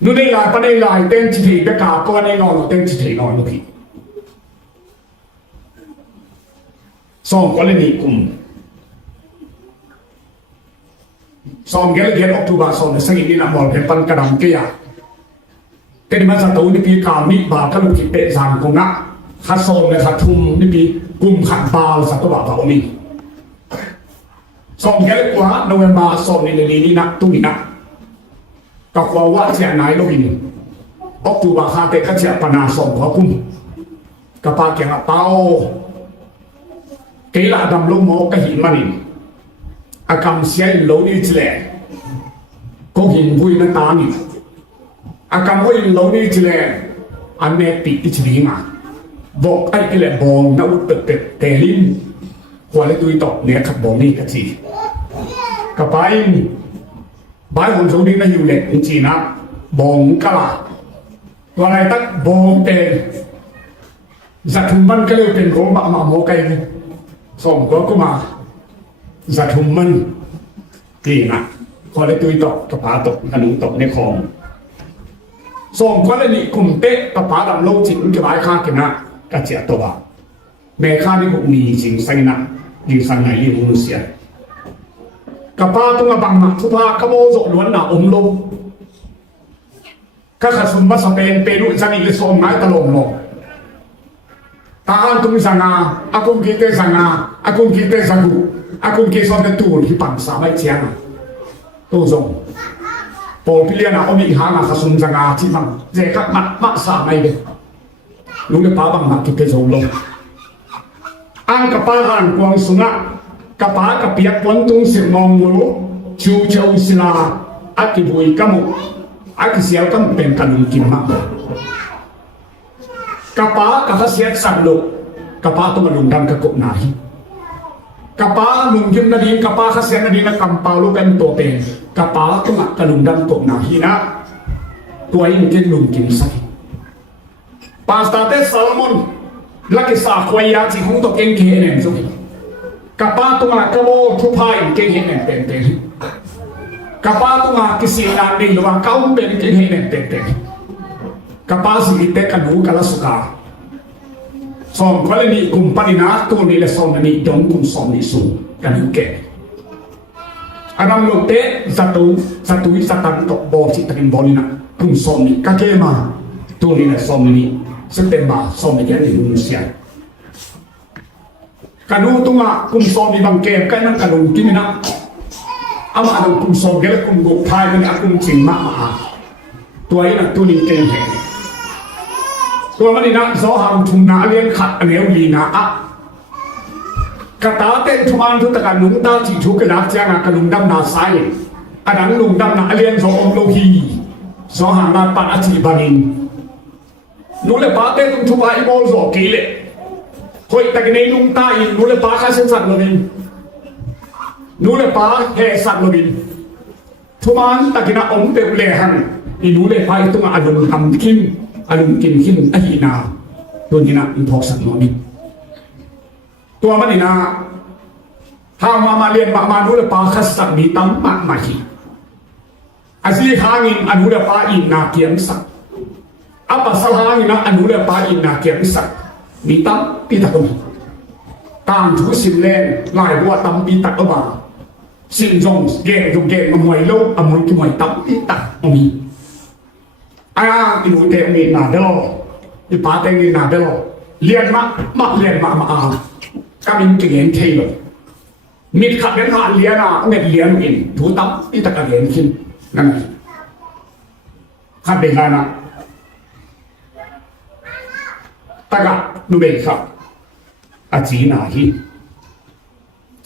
nu đây là pa đây là tên chỉ thị tất cả con đây nó tên chỉ thị nó thì xong có lên đi cùng xong ghé October xong là sang đi làm một cái pan cả đám kia cái mà sao tàu đi pi cả mi bà các lúc thì tệ rằng cũng nặng khát xong là khát thum đi pi cùng khát bao sao tôi bảo mình xong ghé quá November xong đi đi nặng tu đi nặng các khoa quá trẻ này đâu bình October khát tệ các trẻ pana xong quá cùng các ba kia là bao cái là đầm lông máu cái hình mà nè cầm xe lối đi chile có hình vui nó ta nè cầm vui lối đi chile anh này bị ít đi mà vợ cái là bòn nó tự tè linh qua lấy tôi tọt nè khắp bòn đi cái gì cái bài hồn sống đi nó nhiều lệ chỉ na bòn cả là qua này tắt bòn tè giặt thùng băng cái lều tiền của bạn mà mua cây xong có mà giặt thùng băng thì na qua lấy tôi tọt cái phá tọt anh đúng tọtในคลองxong có lấy đi cùng tết cái phá làm lâu chỉnh cái bài khác cái na cái chuyệnตัวแม่ข้านี่cũngมีสิ่งใส่นะยิงสั่งไหนยิงมุเสียกับป้าต้องมาบังมาทุพาขโมยล้วนหนาอมลงข้าขัดสมบัติสเปนเปรุจันอีกส่งไม้ตลงลงตาอันตุ้มสังอาอากุมกิเตสังอาอากุมกิเตสังกุอากุมกิสอนเตตูนที่ปั่นสาไม่เชียงตัวทรงโปพิเลียนาอมิหานาขัดสมสังอาที่มันเจคัดมัดสาไม่เด็รู้เลยป้าบังมากิเตส่งลงอันกับป้าหันกวางสุนัขกับป้ากับเปียกปนตุงสิมองมูชูเชวศิลาอักิบุยกัมุอักิเสียวกัมเป็นกันลุงกินมากกับป้ากับเสียสักลุกกับป้าต้องมาลุงดำกับกบนายกับป้าลุงกินนาดีกับป้าข้าเสียนาดีนักกำปาลูกเป็นตัวเป็นกับป้าต้องมากับลุงดำกบนายนะตัวเองกินลุงกินใส่ปาสตาเตสซาลมอนลักษณะควายาจีของตัวเองเก่งเนี่ยสุดกับป้าตัวมากับโมทุพายเก่งเนี่ยเป็นกับป้าตัวมากิสิลานดิลว่าเขาเป็นเก่งเนี่ยเป็นกับป้าสิเตกันหูกันละสุกาสองคนนี้กุมปนินาตัวนี้และสองนี้ดงกุมสองนี้สูงกันหูแก่อันนั้นลูกเตะสตูสตันตกบอลจิตตินบอลนี่นะกุมสองนี้ก็เก่งมาตัวนี้และสองนี้ซึ่งเป็นมาสองนี้ในอินโดนีเซียกันดูตัวมาคุมสอบมีบางเกมกันนั่งกันดูที่นี่นะเอามาดูคุมสอบเกล้คุมบุกพายมันอาคุมจิงมาตัวนี้นะตัวนี้เก่งแห่งตัวมันนี่นะโซฮามทุนนาเลี้ยงขัดอันเนี้ยวีนะกระตาเต้นทุมันทุกตะการนุ่งตาจีชุกกระดาษเจ้างากระลุงดำนาไซอันนั้นลุงดำนาเลี้ยงโซอมโลฮีโซฮามมาปันอาชีบานินนู้นเลยป้าเต้นทุกวันอีโมโซกีเลยคอยแต่กันในนุ่งตาอินนู้นเลยป้าข้าเส้นสัตว์โลบินนู้นเลยป้าแห่สัตว์โลบิน ทุมานตะกินะอมเปเลหันอินูเลไปตุงอารมณ์ทำคิมอารมณ์กินคิมอหินาตัวนี้นะอินทอกสันโนมิตัวมันนี่นะถ้ามาเรียนมาดูเลปาคัสสักมีตั้มมามาฮีอาศัยหางินอนุเลปาอินนาเกียมสักapa salahnya nak anu le pa in na kiam sak mitam pita ko tam thu sim len lai bua tam pita ko ba sim jong ge moi lo amoi ki moi tam pita omi aya inu te mi na de lo i pa te ni na de lo lien ma lien ma ka min ki yen thei lo mit khat den ha lien na net lien in thu tam pita ka lien kin nan khat de na taga nubel kha achina hi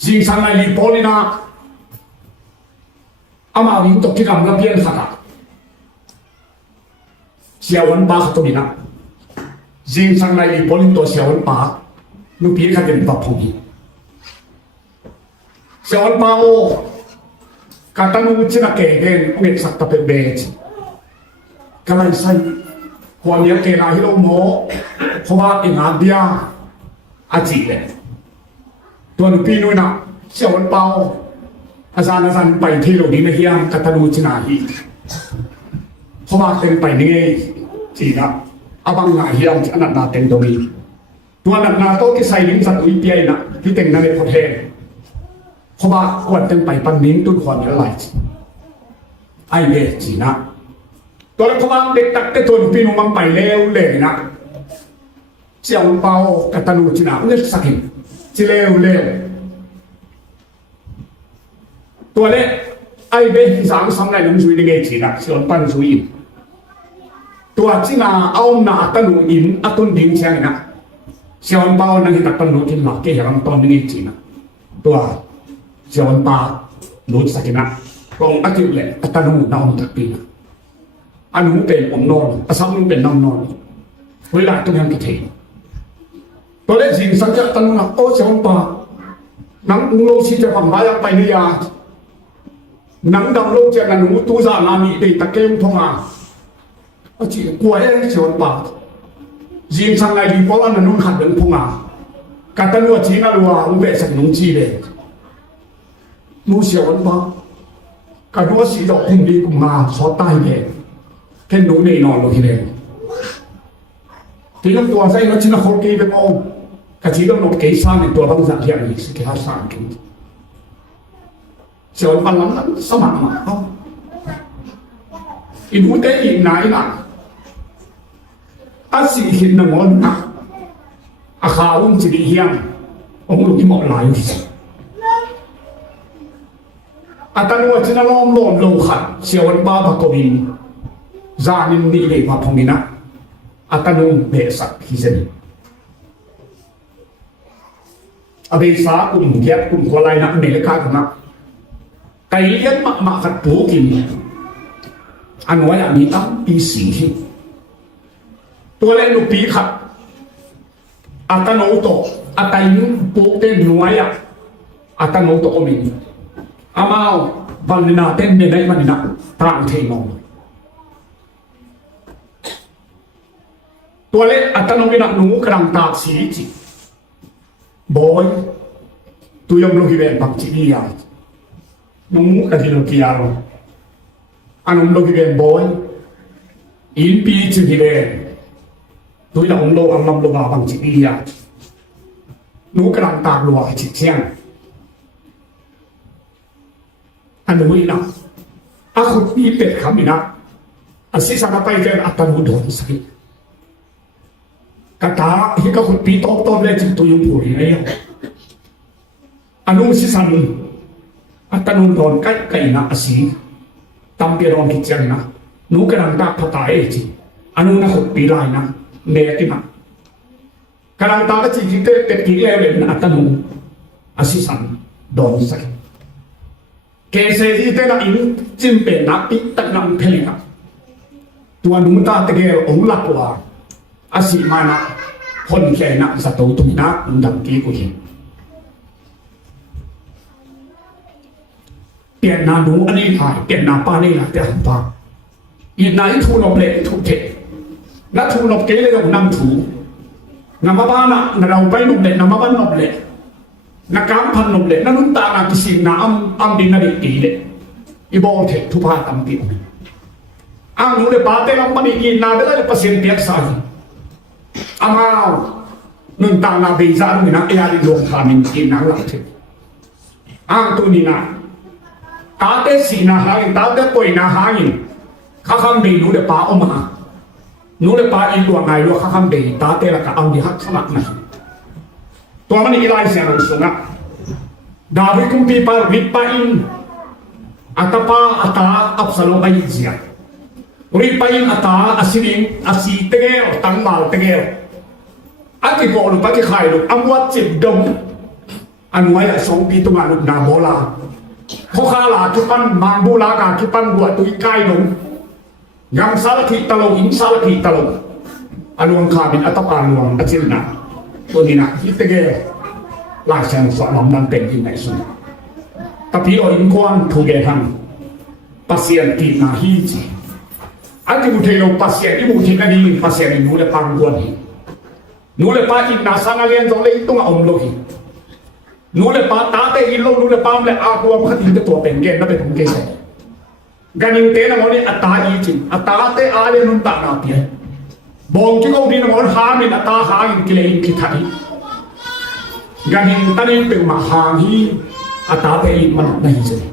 jing sangai li polina ama wing to ki kam la pian khata siawan pa to bina jing sangai li polin to siawan pa nu pi kha den pa phogi siawan pa o katanu china ke gen nget sak ta pe be kalai saiความเลี้ยงเกณฑ์ที่เราโม้เพราะว่าเองอาเดียอาจีเลยตัวหนุ่มพี่นุ้ยนะเชี่ยววันเปาอาจารย์ไปที่โลกนี้ไม่เฮียมกัตลูจินาฮีเพราะว่าเต็มไปนี่จีนะอาบังนาเฮียมอนันนาเต็มตัวนี้ตัวนันนาโตที่ใส่ลิ้นสัตว์อุยเปียนะที่เต็งนั่นเลยพอเทเพราะว่าขวดเต็มไปปันนิ้นตุ้นขวดเยอะไหลไอเล่จีนะตัวละครเด็กตักแต่ตัวพี่นุ่มไปเร็วเลยนะเสี่ยวเปากัตลูจินาเนี่ยสักหินจิเร็วตัวเล็กไอเบที่สามสำนักน้ำซุยได้ไงจีนะเสี่ยวปันซุยตัวจินาเอาหน้าตลูอินอัตุนดิ้งเชียงนะเสี่ยวเปานั่งตักตลูจินหลักเกี่ยงตอนนี้จีนะตัวเสี่ยวเปารู้สักหินนะตรงอัติเลยอัตลูน้องตักปีนะอันนู้นเป็นผมนอนอาซ้ำนู้นเป็นน้ำนอนเวลาต้องยังกิเทตัวเล็กสิ่งสังเกตตั้งนะโอ้เจ้าป่านังโลชิจะความหมายไปนิยานังดำโลกเจ้าหนูตู้ซานามีเด็กตะเกียงทองอ่ะว่าจีกลัวเอ้เจ้าป่าสิ่งสังไงดีเพราะว่านันนู้นขัดเดินทองอ่ะการตั้งว่าจีน่ารัวอุเบกสักนุ่งจีเลยนู้เสียวป่าการว่าสีดอกหุ่นดีกุมมาสอดใต้เลยแค่หนูในนอนลงทีเดียวที่นั่งตัวใส่รถชินาโคกีไปมองกะทิต้องนกเกยซ่าในตัวบางสัตว์อย่างนี้สิแค่สามกินเสียวปันหลังนั้นสมัครมาอีบูเตอีไหนล่ะอาศิหินนงอนนะอาขาวจีดีเฮียงองค์ลูกที่หมอหลายที่สุดอาตันวัชินาล้อมโลมโลขัดเสียวบ้าบักบินจานินดีเลยมาพงมินะอาตานุเบสักฮิเซนอเบสากุมเกียกุมขวายนักเมลกาขนักไก่เลี้ยงมาขัดปูกินอันว่าอย่างนี้ตั้งปีสีตัวเล่นลูกปีขัดอาตานุโตอาตายิงปูเต้นหน่วยอาตานุโตอมินอามาวันนี้นาเต้นในวันนี้นาตรังเทงงตัวเล็กอัตโนมัติหนูกำลังตาสีจิบอยตัวยมลูกที่เป็นบังจีบียาหนูกระดิ่งลูกยาอันนู้นลูกที่เป็นบอยอินปีจีบีเป็นตัวยมลูกอันนั้นลูกบังจีบียาหนูกำลังตาลัวจิตเชียงอันนู้นนะอาคุณมีเป็ดคำนี้นะอาศิษย์สังไปเจออัตโนโดนสักกตาที่เขาขุดปีต้นเลยจึงตัวยุงปุ๋ยไงอนุสิสันอัตนุนโดนใกล้นะอสีตำเปียรอนกิจยังนะนูกระดังตาพัตาเอจิอนุนักขุดปีลายนะเนตินะกระดังตาก็จริงๆแต่กี่เลวเลยอัตนุอสิสันโดนใส่เกษที่เตนะอินจิมเป็นนักปิตนังเพลินะตัวนูตาตะเกียองหลักว่าอาศิมานะคนแค่นักสัตว์ตุนะดังกี้กูเห็น เปลี่ยนนาดูอันนี้หายเปลี่ยนนาป้านี่นะแต่หันป้าอีไหนทูนบเละทุกเทนัดทูนบเกเลยเรานำถูนำมาบ้านนะเราไปนบเละนำมาบ้านนบเละนักการพันนบเละนั่นนุ่นตานากิสินาอัมดินาดิตีเละอีบอลเททุพาตัมติอังนูเลยป้าเตลัมปนีอีนาเดลเลยพัศน์เปียกสายอามานุ่นตานาเบย์จารุนะเอียดิโลกามินอีนาหลักเทอังตุนีนาตาเตสีนาหายินตาเตปอยนาหายินข้าคำเบย์นูเลยป้าอมานูเลยป้าอีหลวงไงหลวงข้าคำเบย์ตาเตละก็เอาดีฮักสมัครนะตัวมันอีไลเซียนสุนัขดาวิคุมปีปาริปาอินอัตปาอัตาอับสโลไอเซียริปาอินอัตาอาศิรินอาศิเตเกลตังมาลเตเกลอัติโกลุปะที่ขายลุอัมวัดจิบดมอันไว้สองปีตุงาลุนาโบลาพอข้าลาทุปันมังบูลากาทุปันบัวตุยไก่ลงยังสารคิตลงอินสารคิตลงอารมณ์ขาบินอัตปาลวงอาศิรินะตัวนี้นะฮิตเตเกลลายเส้นสอนน้ำเป็นที่ไหนสุดtapi orang kuan tugehan pasien tina hiji ati mutelo pasien ibu tina ni pasien ni mule pangguan hi nule pa in nasana lian jong le itung om lohi nule pa ta te ilo nule pa le a ko ma khati te to pen gen na pe thong ke se ganin te na moni ata i chin ata te a le nun ta na pia bong ki ko din mon ha min ata ha in ki le in ki thai ganin tanin pe ma ha hi atau apa yang mana nahi jadi,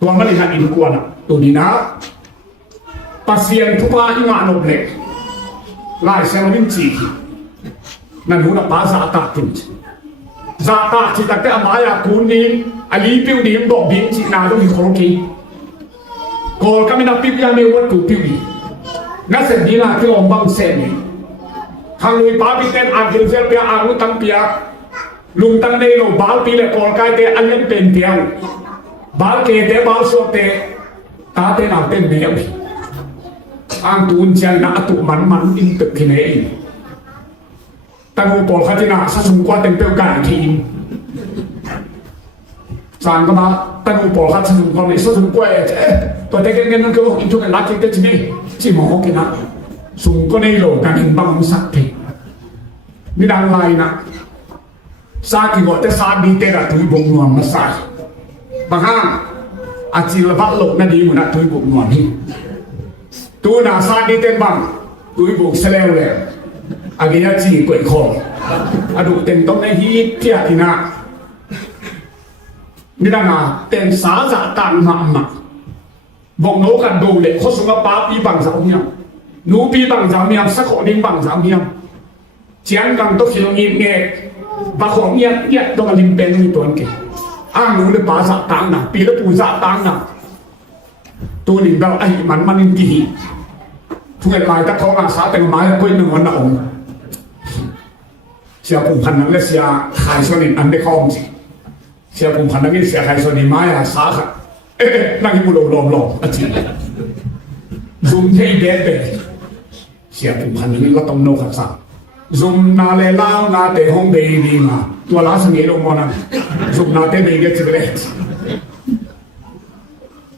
tuan mana nak ini kuana, tu dina pasien tupa ingat noble, lai seorang ciki, nanti nak bahasa atak tinj, zata cita ke amaya kuning, alipiu dim dok dim cina tu dikoroki, kalau kami nak piu yang lewat tu piu, nasi dina tu ombang seni, kalau ibabi ten agil sel pia aru tang piaลุงตั้งได้เราบาลปีเลยก่อนกายเตะอันยังเป็นเพียงบาลเกเตะบาลสวดเตะตาเตะหนักเต็มเดียวอ่างตูนเชียงนักตุมันอินตึกที่ไหนตั้งหัวปอลขัดที่หน้าสังกว่าเต็มเปรี้ยวกันทีมสั่งก็มาตั้งหัวปอลขัดสังกว่าในสังกว่าตัวเด็กเงินนั่นก็อินทุกข์รักที่เตะที่นี่ที่หมอกินนะสูงก็ในโลกการเห็นบ้างสักทีนี่ดังไรนะsakit kok tesah di tera tu ibu nuan masai, bahkan acil lepas lok nanti ibu nak tu ibu nuan ni, tu nak sah di tembang tu ibu selewe, akhirnya ciri kuat kol, aduh tentang ni tiap tina, ni dah ngah ten sah tang mak, bong no kan dole, kau sungai papi bang zamnya, nupi bang zamnya, sekolah bang zamnya, jangan kan tu film ni bahwa niat dengan limpen itu tuan ke, angin le bahasa tanah, pilih puasa tanah, tu ni dah man ini, tuan mai tak tahu nasa tengah mai kau ini mana orang, siapa pun pandang le siapa hai soalin ande kau sih, siapa pun pandang le siapa hai soalin mai sah, nanti pulau lom, aci, zoom jadi bebe, siapa pun pandang le kau tahu no kasa. Zoom na le lao na te hong baby ma tua la sang ilo mo na zoom na te baby cigaret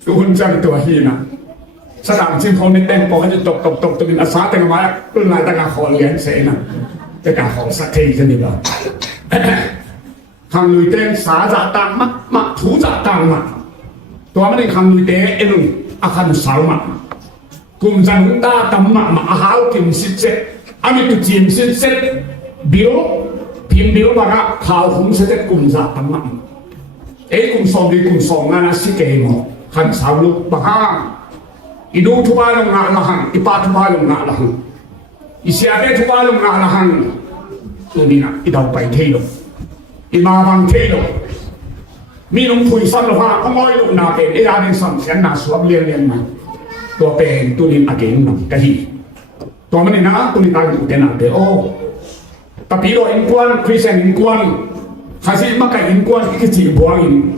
tuan jang tua hina sedang sim phone ten po kan tok tu bin asa te ma kun lai ta ka khol lian se na te ka khol sa te je ni ba khang lui ten sa za tang ma thu za tang ma tua ma ni khang lui te enun akan sal ma kum jang ta tam ma hao kim sit se Ami tu cium set bio, pim bio baga kau hum set kum zat tamam. Kum som ngana si kemo kan saulu baga. Idu tu balong ngalahan, ipa tu balong ngalahan. Isi ade tu balong ngalahan. Tudina idau pai telo, imabang telo. Minum pui san lo ha, kongoi lo na pen, ida ni san sian na suap lian na. Tua pen tudin ageng nam kahi. Tuan mana nak tu ni tak ada nak deh. Oh, tapi lo inkuan Kristen inkuan, kasih makan inkuan kecil buangin.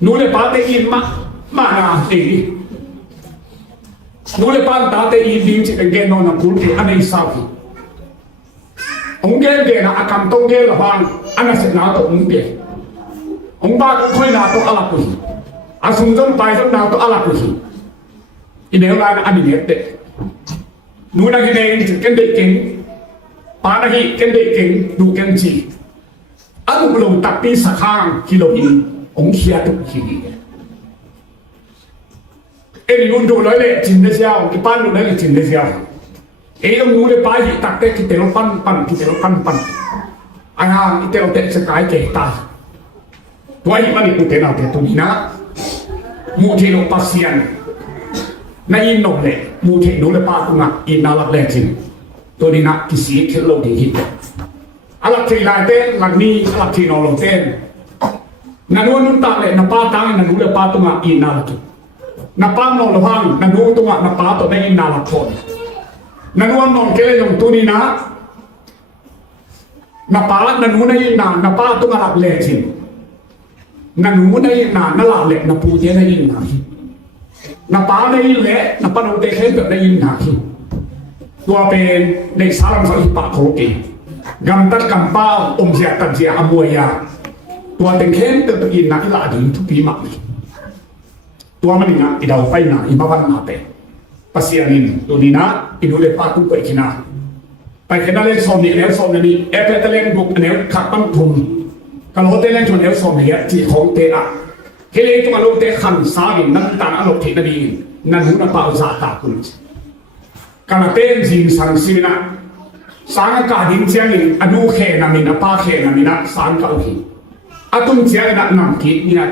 Nule pate in mana ini? Nule pan tate in di cik gen nona kulti anai sapi. Onggen dia nak akan tonggen lawan anak senang tu onggen. Ongba kau nak tu ala pun. asumson pai som na to ala ku hi ineu la na ani net de nu na hi nei ken de ken pa na hi ken de ken du ken chi anu lo tapi sakhang kilo in ong khia tu hi eni nun do lo le chin de xiao ki pan lu le chin de xiao e ông nu le pa hi tak te ki te lo pan ki te lo pan ai ha ki te lo te sa kai ke ta tuai mani ku te na te tu ni na mu te no pasian na in no le mu te no le pa ku na in na la le chin to ni na ki si ke lo di hi ala te la te la ni ala te no lo te na nu nun ta le na pa ta na nu le pa tu na in na la tu na pa no lo hang na nu tu na pa to na in na la thon na nu non ke le yong tu ni na pa na nu na in na pa tu na la le chin na nu na in na la le na pu je na in na pa na in le na pa no te khen na in na hi ตัวเป็นในสารสนปะโคกิกำตัดกำเป้าองเสียตัดเสียอมวยยาตัวเต็งเข้มเติมอินนักลาถึงทุกปีมักตัวมันนี่นะอีดาวไปนะอีมาวันมาเป็นปัสยานินตัวนี้นะอีดูเลยปาตุ้งไปกินนะไปแค่นั้นเล่นสมนี่แล้วสมนี่เอฟเอเล่นบุกเนี้ยขัดปั้นทุนกันโหเตเล่นจนเนี้ยสมนี่จีของเตะเฮเลตัวกันโลเตะขันสาวินนั่งตาอารมณ์ที่นั่นดีนั่นหูนั่นเปล่าซาตาคุณการเต้นจิงสังสินะสังกัดดินเชียงอนุเขนามินะป้าเขนามินะสังกัดหิอาตุนเชียงนะนำกินี่นะ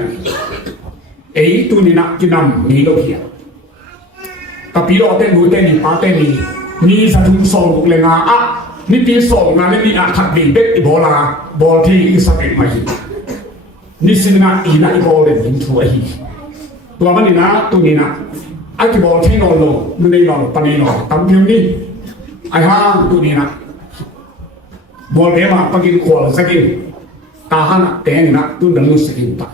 เอ้ยตุนี่นะกินนำนี่โลกียแต่ปีเราเต้นดูเต้นนี่ป้าเต้นนี่สะทุนส่งเลยนะอ่ะนี่ปีส่งนะนี่อาขัดดินเบ็ดอีโบลาบอลที่อิสระเป็นมาหินี่สินะอีนะอีโบเลยยิงชัวหิตัวมันนี่นะตุนี่นะไอ้ที่บอกที่นอนลงนั่นนี่นอนปนีนอนตั้งเพียงนี้ไอ้ห้างตัวนี้นะบอกเดี๋ยวมาปกินขวดสักกินตาหันเตงนะตัวนั้นรู้สึกกินตา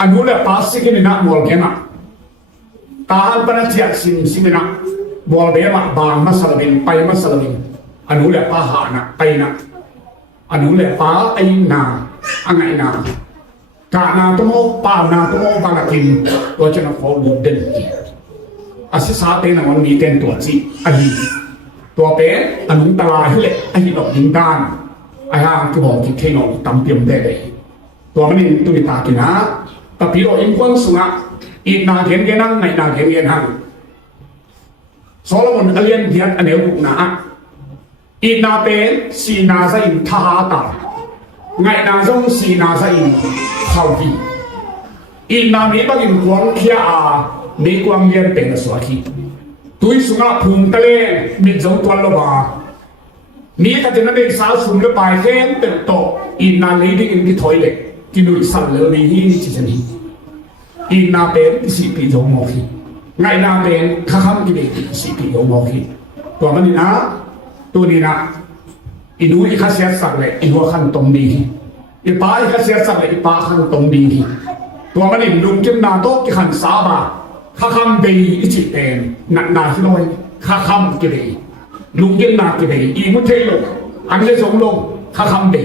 อันนู้นแหละปัสสิกินนะบอกเดี๋ยวมาตาหันปนัดเจียสิมนะบอกเดี๋ยวมาบางมาสลับไปมาสลับอันนู้นแหละป้าหานะไปนะอันนู้นแหละป้าไอ้นาอันไงนากานาตัวโมป่านาตัวโมบางกินตัวจะนับฟอลดูเด่นจีอาศัยสาเตนะมันมีเต็นตัวจีอันนี้ตัวเป็นอันนู้นตลาดให้เล็กอันนี้ดอกยิงด้านไอ้ห่างที่บอกที่เทนอนตั้มเตรียมได้เลยตัวมันนี่ตัวนี้ตากินนะแต่พี่เราอินควันสุนัขอีกนาเขียนนั่งในนาเขียนหันโซโลมอนเลียนเดียนอันเดียวบุกนาอีกนาเป็นสีนาใส่ทหารตาไงนาจงสีนาใส่เข้าที่อินนามีบางอินกวางเขียมีกวางเย็นเป็นสวัสดิ์ตุยสุนัขพุงทะเลมีจงตัวลบามีแต่จะนั่งเด็กสาวสุ่มและปลายแขนเป็นโตอินนาลีดิ้งที่ถอยเล็กที่ดูสั่นเลยมีที่นี่จิตนี้อินนาเป็นสิปีจงมอกีไงนาเป็นข้าคำกิเลสสิปีจงมอกีตัวมันนี่นะตัวนี้นะอินูอีกข้าเสียสักเลยอินัวขันตรงดีอีป้าอีกข้าเสียสักเลยอีป้าขันตรงดีตัวมันนี่ลุงจิ้มนาโต๊ะที่ขันสาบาข้าคำดีอิจิเตนหนักหนาที่น้อยข้าคำกิเลสลุงจิ้มนากิเลสอีมุเทโลอันนี้สงลงข้าคำดี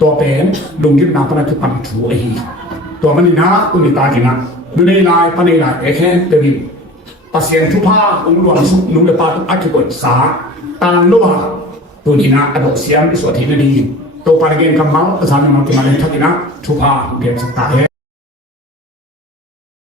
ตัวเป็นลุงจิ้มนาปนัดปันถูไอตัวมันนี่นะอุนิตากินะดูในลายปนในลายแค่เดินปัสเซียนทุพาองค์หลวงสุนุ่งเลปาตุอัจฉริยสาตานโลหะตัวนี้นะอดเสียมที่สวดที่นั่นดีตัวปาร์เกนกำมังภาษาหนึ่งมันที่มาเล่นทักนะทุพาเรียนสตาร์